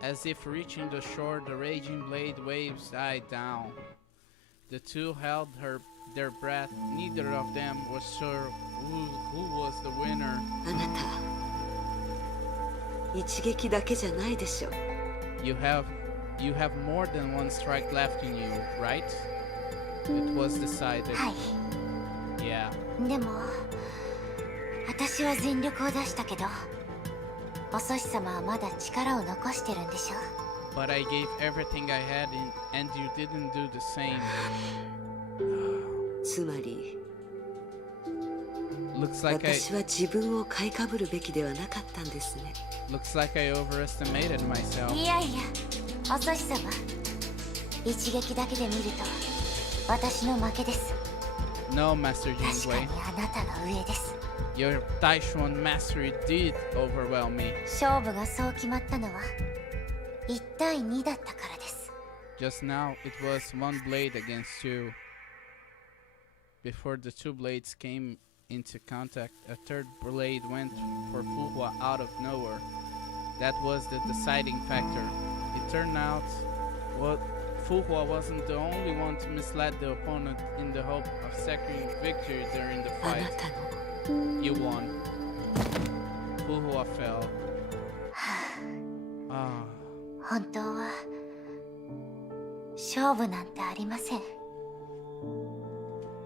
As if reaching the shore, the raging blade waves died down. The two held their breath. Neither of them was sure who was the winner. あなた、一撃だけじゃないでしょ。 You have more than one strike left in you, right? It was decided. はい。 Yeah. でも私は全力を出したけど、おそし様はまだ力を残してるんでしょ。 But I gave everything I had and you didn't do the same. つまり、 Looks like I 私は自分を買いかぶるべきではなかったんですね。 looks like I overestimated myself. いやいや、おそし様、一撃だけで見ると私の負けです。 No, Master 確か Jingwei. にあなたが上です。 Your Taishuan mastery did overwhelm me. 勝負がそう決まったのは1対2だったからです。 Just now, it was one blade against two. Before the two blades came into contact, a third blade went for Fuhua out of nowhere. That was the deciding factor. It turned out Fuhua wasn't the only one to mislead the opponent in the hope of securing victory during the あな fight. たの You won. Fuhua fell. Ah, 本当は勝負なんてありません。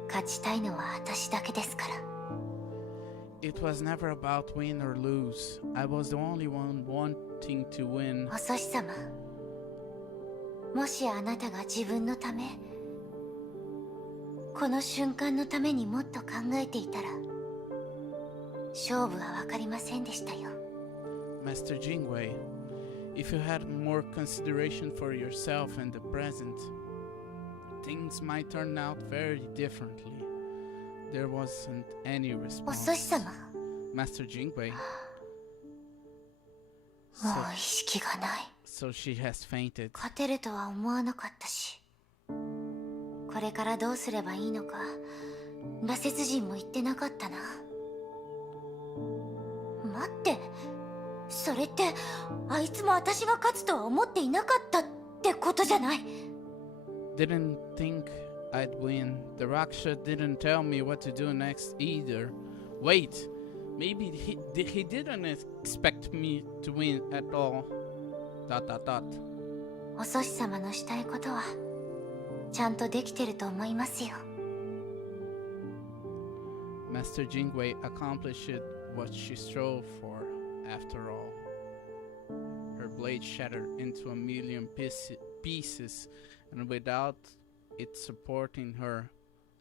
勝ちたいのは私だけですから。 it was never about win or lose. I was the only one wanting to win. おそし様、もしあなたが自分のため、この瞬間のためにもっと考えていたら、勝負は分かりませんでしたよ。 Master Jingwei, if you had more consideration for yourself and the present, things might turn out very differently. There wasn't any お response. そし様、 Master Jingwei. も So, う意識がない。 so she has fainted. 勝てるとは思わなかったし、これからどうすればいいのか羅刹人も言ってなかったな。待って、それってあいつも私が勝つとは思っていなかったってことじゃない。 Didn't think I'd win. The Raksha didn't tell me what to do next either. Wait, maybe he didn't expect me to win at all. ... おそし様のしたいことはちゃんとできてると思いますよ。 Master Jingwei accomplished what she strove for, after all. Her blade shattered into a million pieces, and without it supporting her,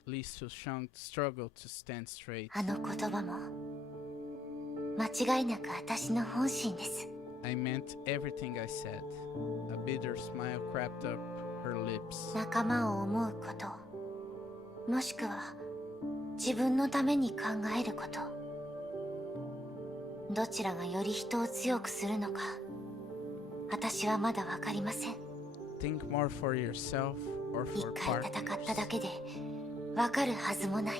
Li Sushang struggled to stand straight. あの言葉も間違いなく私の本心です。 I meant everything I said. A bitter smile crept up her lips. 仲間を思うこと、もしくは自分のために考えること、どちらがより人を強くするのか、私はまだわかりません。 Think more for yourself or 一 for 回戦っただ partners. けでわかるはずもない。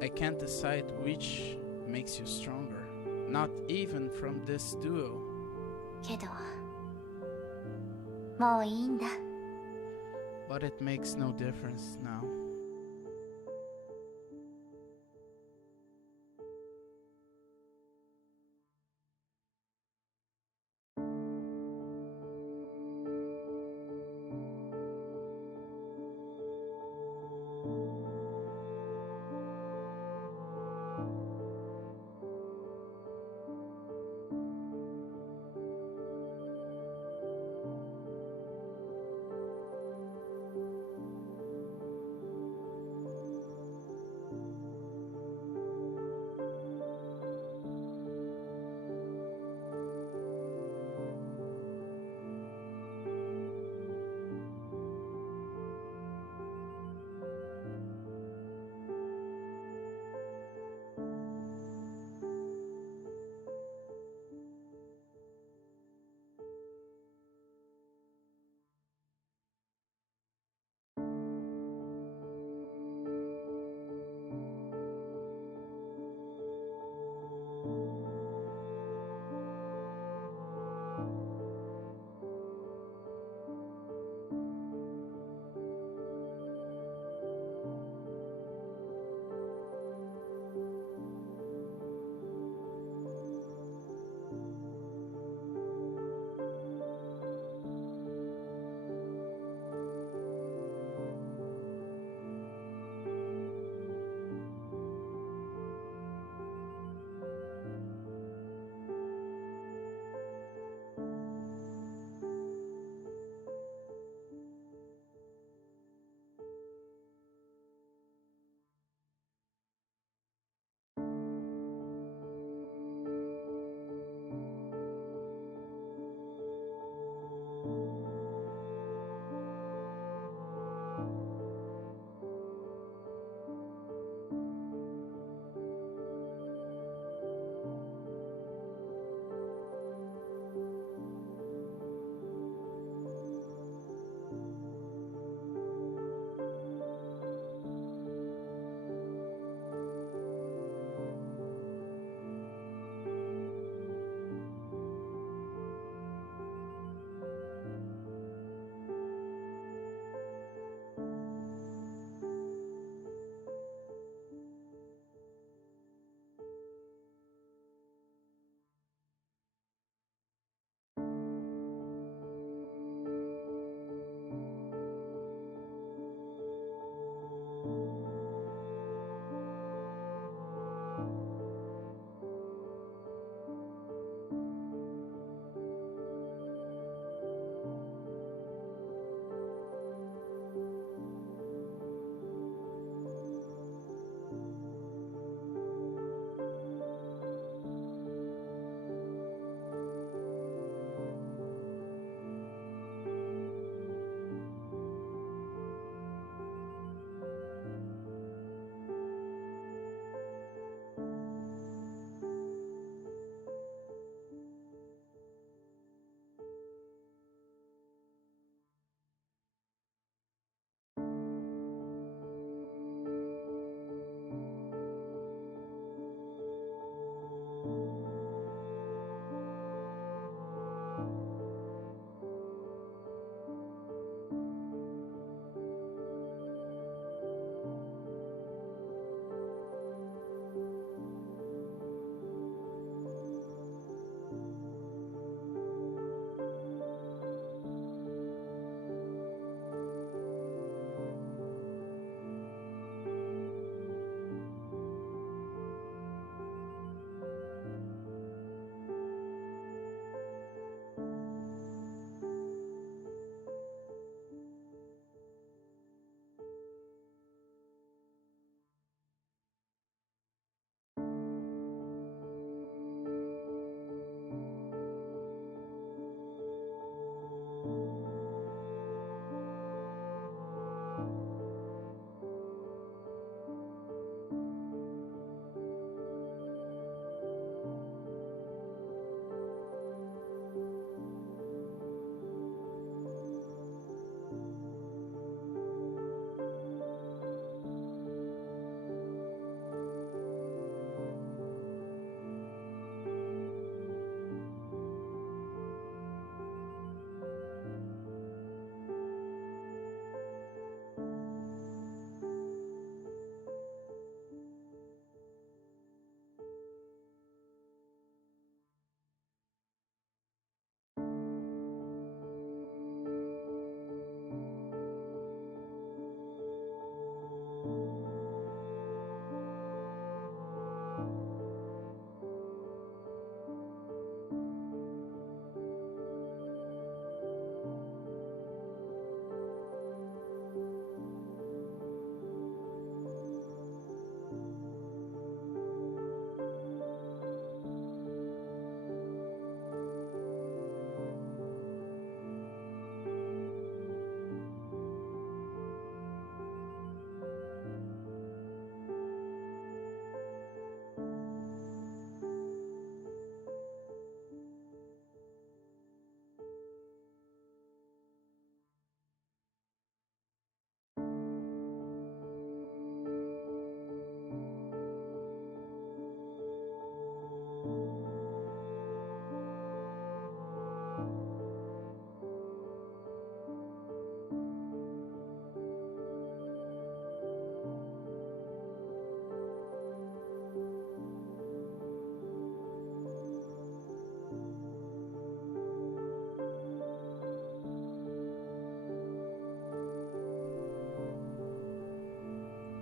I can't decide which makes you stronger. Not even from this duel. けどもういいんだ。 But it makes no difference now.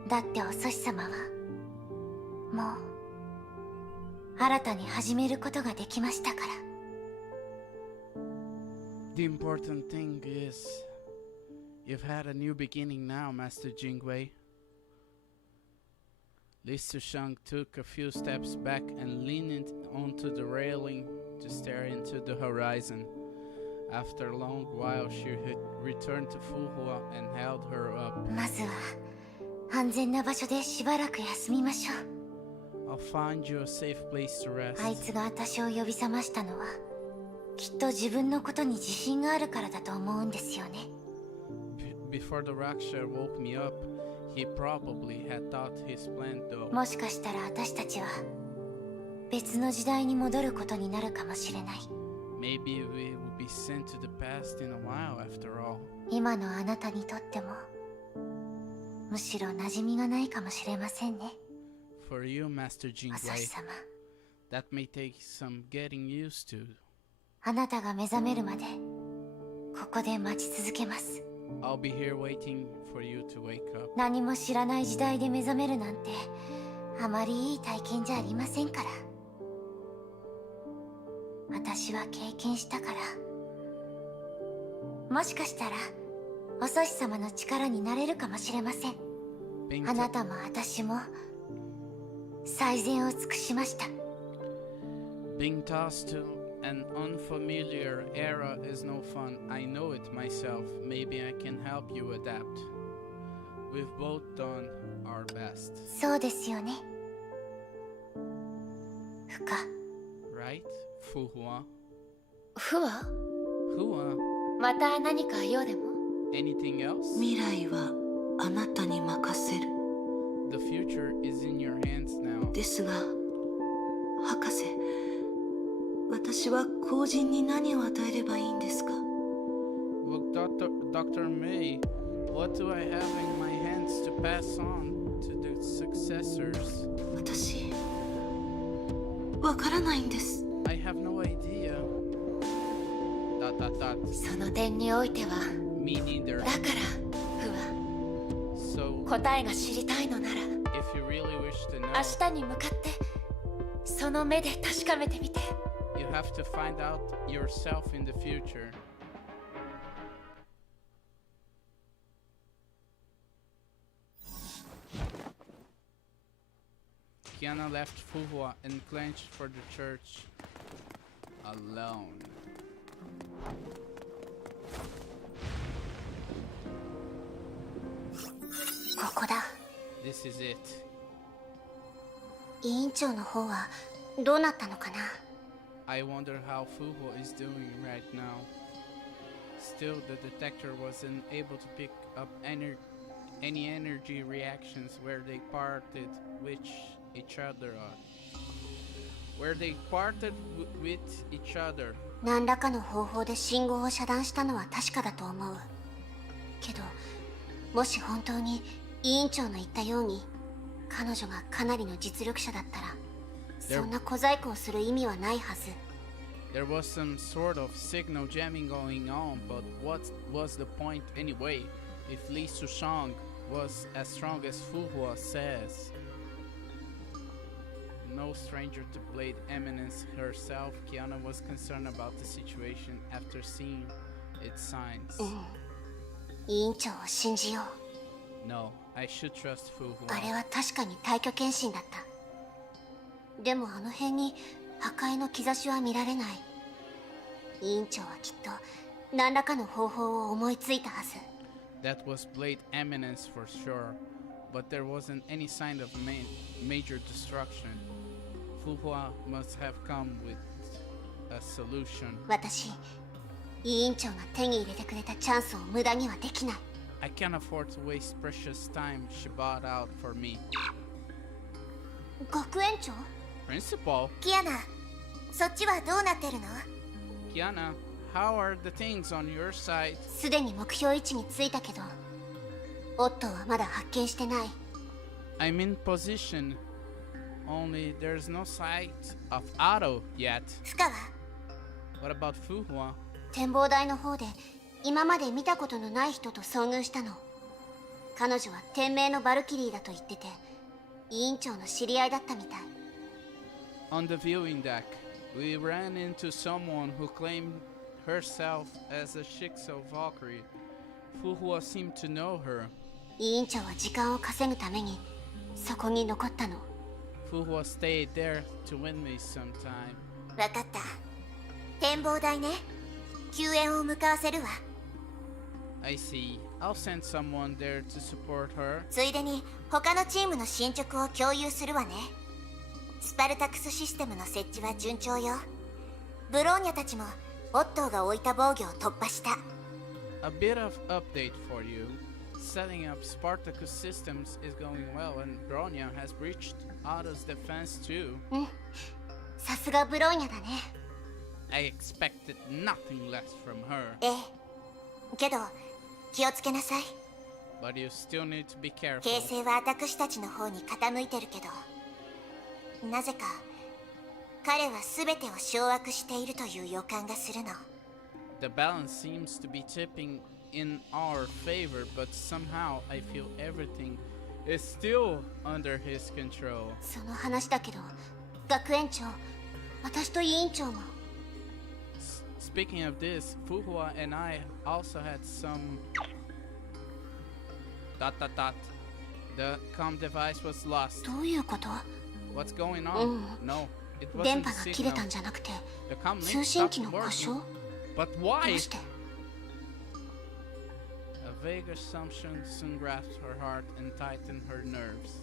だっておそし様はもう新たに始めることができましたから。 The important thing is you've had a new beginning now, Master Jingwei. Li Sushang took a few steps back and leaned onto the railing to stare into the horizon. After a long while, she returned to Fuhua and held her up. まずは安全な場所でしばらく休みましょう。 I'll find you a safe place to rest. あいつが私を呼び覚ましたのはきっと自分のことに自信があるからだと思うんですよね。 Before the Raksha woke me up, he probably had thought his plan though. もしかしたら私たちは別の時代に戻ることになるかもしれない。 Maybe we will be sent to the past in a while after all. 今のあなたにとってもむしろ馴染みがないかもしれませんね。 For you, Master おそ Jingwei, し様、 that may take some getting used to. あなたが目覚めるまでここで待ち続けます。 I'll be here waiting for you to wake up. 何も知らない時代で目覚めるなんてあまりいい体験じゃありませんから。私は経験したから。もしかしたらおそし様の力になれるかもしれません。 Being, あなたも私も最善を尽くしました。 being tossed to an unfamiliar era is no fun. I know it myself. Maybe I can help you adapt. We've both done our best. そうですよね。ふか。 Right? Fuhua? ふわ Hua? また何か用でも Anything else? 未来はあなたに任せる。 The future is in your hands now. ですが、博士、私は後人に何を与えればいいんですか？ Look, Dr. May, what do I have in my hands to pass on to the successors? 私、わからないんです。 I have no idea. ... その点においては Me neither. だからふわ So, 答えが知りたいのなら if you really wish to know, 明日に向かってその目で確かめてみて。 you have to find out yourself in the future. Kiana left Fuhua and clenched for the church alone. This is it. 委員長の方はどうなったのかな。 I wonder how Fuhua is doing right now. Still, the detector wasn't able to pick up any energy reactions where they parted with each other. With each other. 何らかの方法で信号を遮断したのは確かだと思う。けど、もし本当に委員長の言ったように彼女がかなりの実力者だったら、そんな小細工をする意味はないはず。 There was some sort of signal jamming going on, but what was the point anyway? If Li Sushang was as strong as Fuhua says. No stranger to Blade Eminence herself, Kiana was concerned about the situation after seeing its signs. 委員長を信じよう。 No, I should trust あれ Fuhua. は確かに大挙献身だった。でもあの辺に破壊の兆しは見られない。委員長はきっと何らかの方法を思いついたはず。 That was Blade Eminence for sure, but there wasn't any sign of major destruction. Fuhua must have come with a solution. 私、委員長が手に入れてくれたチャンスを無駄にはできない。 I can't afford to waste precious time she bought out for me. 学園長？ Principal? キアナ、そっちはどうなってるの？ Kiana, how are the things on your side? すでに目標位置に着いたけど、オットーはまだ発見してない。 I'm in position. Only there's no sight of Otto yet. フカは What about Fuhua? 展望台の方で今まで見たことのない人と遭遇したの。彼女は天命のバルキリーだと言ってて、委員長の知り合いだったみたい。 On the viewing deck, we ran into someone who claimed herself as a Shixo Valkyrie. Fuhua seemed to know her. 委員長は時間を稼ぐためにそこに残ったの。 Fuhua stayed there to win me some time. わかった。展望台ね。救援を向かわせるわ。 I see. I'll send someone there to support her. ついでに他のチームの進捗を共有するわね。スパルタクスシステムの設置は順調よ。ブローニャたちもオットーが置いた防御を突破した。 A bit of update for you. Setting up Spartacus systems is going well, and Bronya has breached Otto's defense too. うん。さすがブローニャだね。 I expected nothing less from her. ええ。けど気をつけなさい。 But you still need to be careful. 形勢は私たちの方に傾いてるけど、なぜか彼は全てを掌握しているという予感がするの。 The balance seems to be tipping in our favor, but somehow I feel everything is still under his control. その話だけど、学園長、私と委員長も。 Speaking of this, Fuhua and I also had some... ... The comm device was lost. どういうこと？ What's going on? No, it 電 wasn't 波 the が切れた signal. んじゃなくて、 The comm 通 link 信機 stopped の故 working. 障？ But ど why? うして？ A vague assumption soon grasped her heart and tightened her nerves.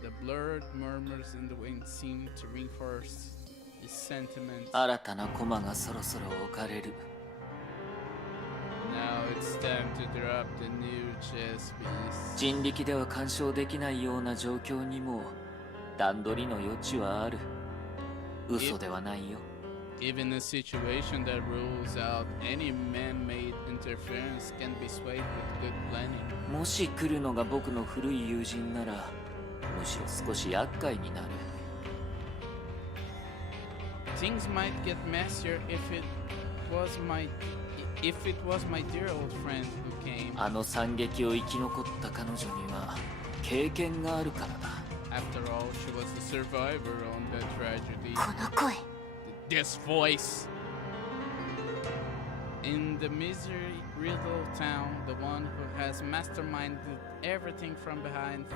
The blurred murmurs in the wind seemed to reinforce his sentiments. 新たな駒がそろそろ置かれる。 Now it's time to drop the new chess piece. 人力では干渉できないような状況にも段取りの余地はある。嘘ではないよ。 Even a situation that rules out any man-made interference can be swayed with good planning. もし来るのが僕の古い友人なら、むしろ少し厄介になる。 Things might get messier if it was my dear old friend who came. あの惨劇を生き残った彼女には経験があるからだ。 After all, she was the survivor on that tragedy. この声。 This voice. In the misery-riddled town, the one who has masterminded everything from behind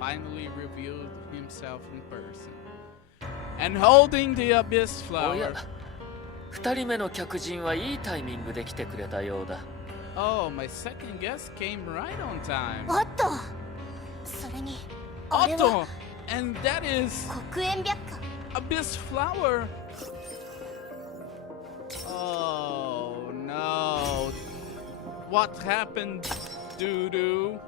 finally revealed himself in person. And holding the abyss おや、 flower. 二人目の客人はいいタイミングで来てくれたようだ。 Oh, my second guest came right on time. おっと、それにあれは Otto! And that is 黒煙白化。 abyss flower. Oh no. What happened, Doodoo?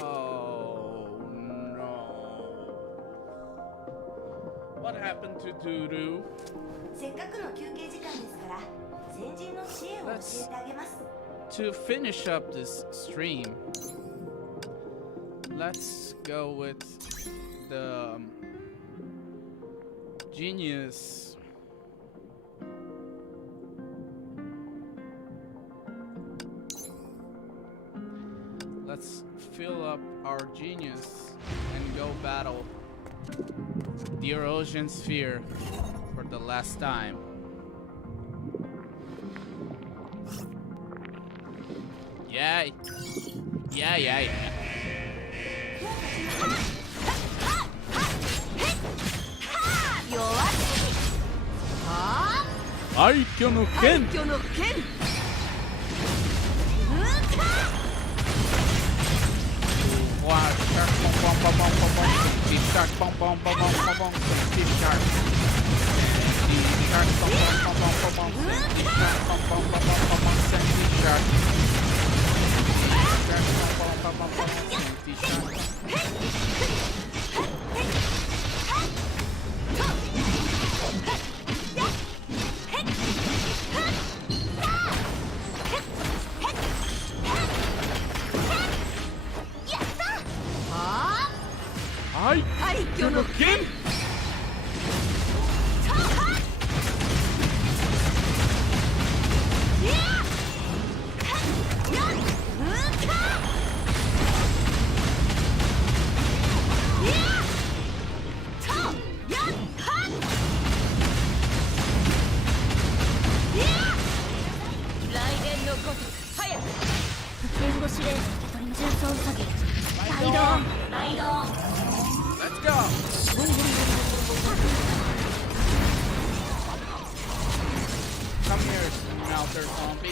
Oh no. What happened to Doodoo? せっかくの休憩時間ですから先人の知恵を教えてあげます。 To finish up this stream, let's go with the genius. Let's fill up our genius and go battle the erosion sphere for the last time. Yeah. Yeah. 愛嬌の剣。愛嬌の剣。Another zombie.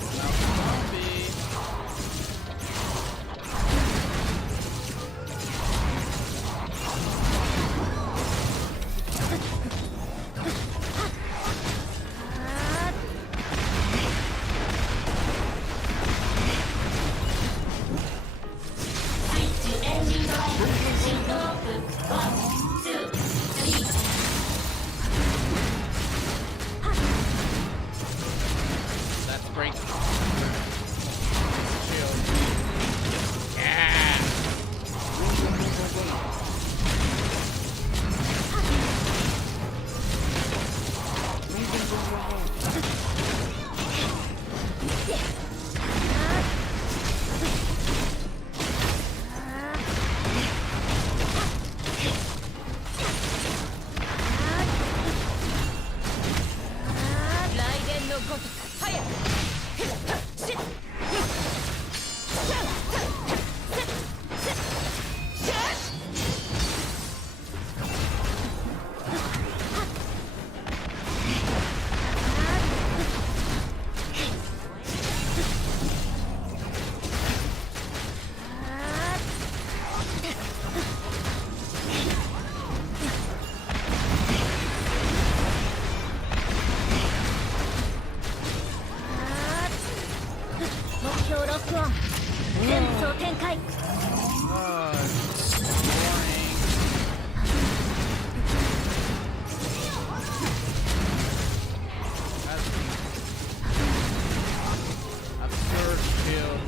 Another zombie. That's break. Shield. Yeah. Boom, boom, boom, boom, boom. Boom, boom, boom, boom, boom. Oh, it's boring. That's absurd shield.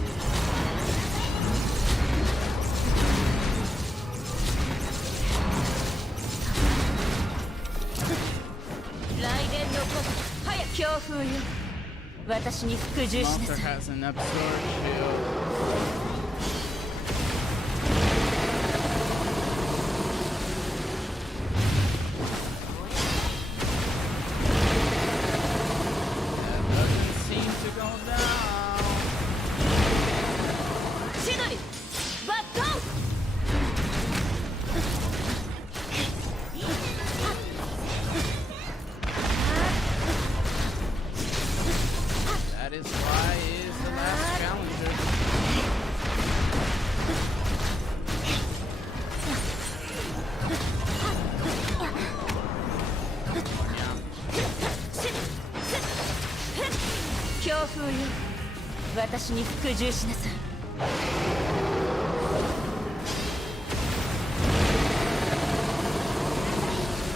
Monster has an absurd shield. That is why is the last challenger.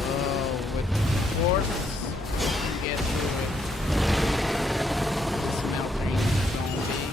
Oh, with force, you can get through it. Smelting zombie.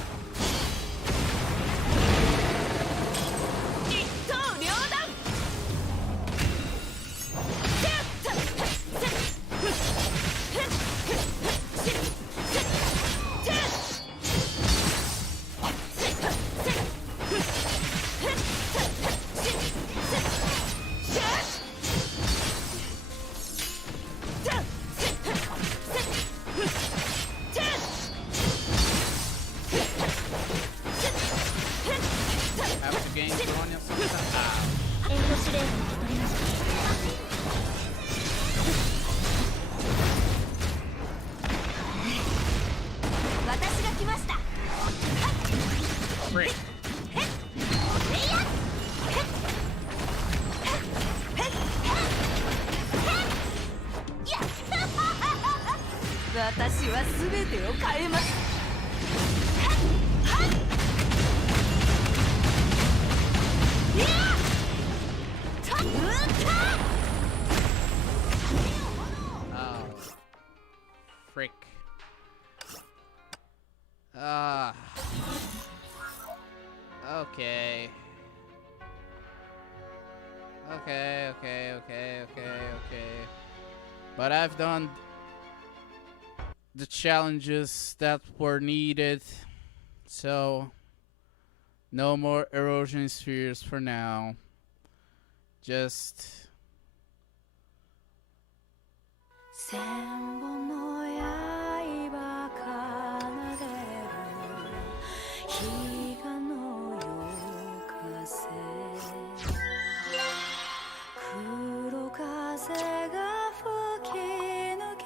Have to gain Bronya sometime. Frick. Oh. Frick. Okay. Okay. But I've done the challenges that were needed, so no more erosion spheres for now. Just 千本の刃奏でる彼岸の夜風黒風が吹き抜け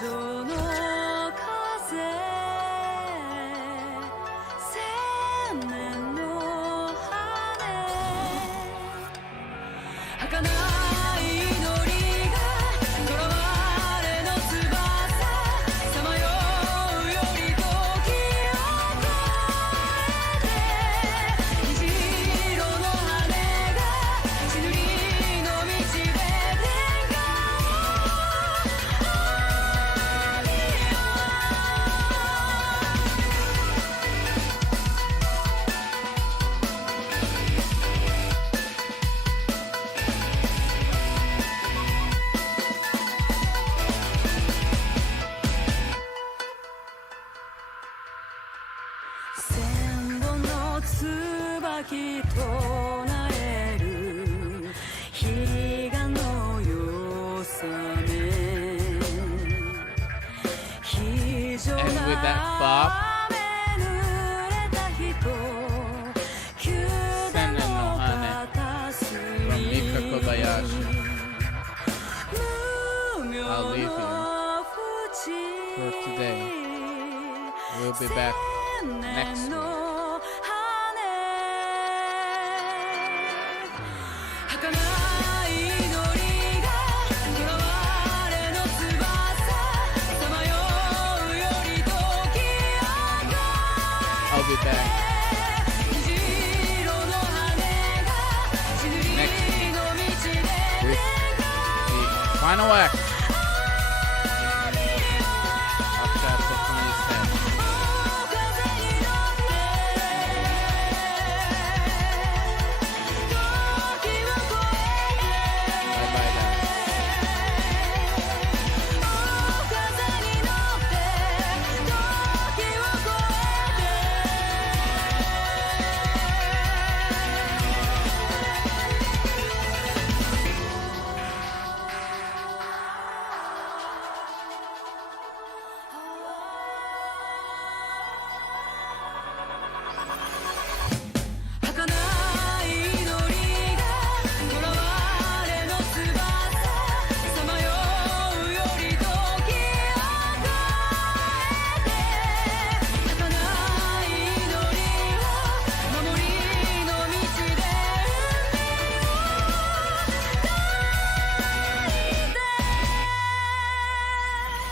情の風千年の羽儚い祈りが囚われの翼さまようより時を越えて虹色の羽が血塗りの道で天下千本の椿となえる彼岸のよさめ非常 And with that な bop, 雨濡れた人千年の羽 from Mika Kobayashi. I'll leave you for today. We'll be back next week. 儚い祈りが囚われの翼さまようより時を I'll be back 虹色の羽が血塗りの道で with the final act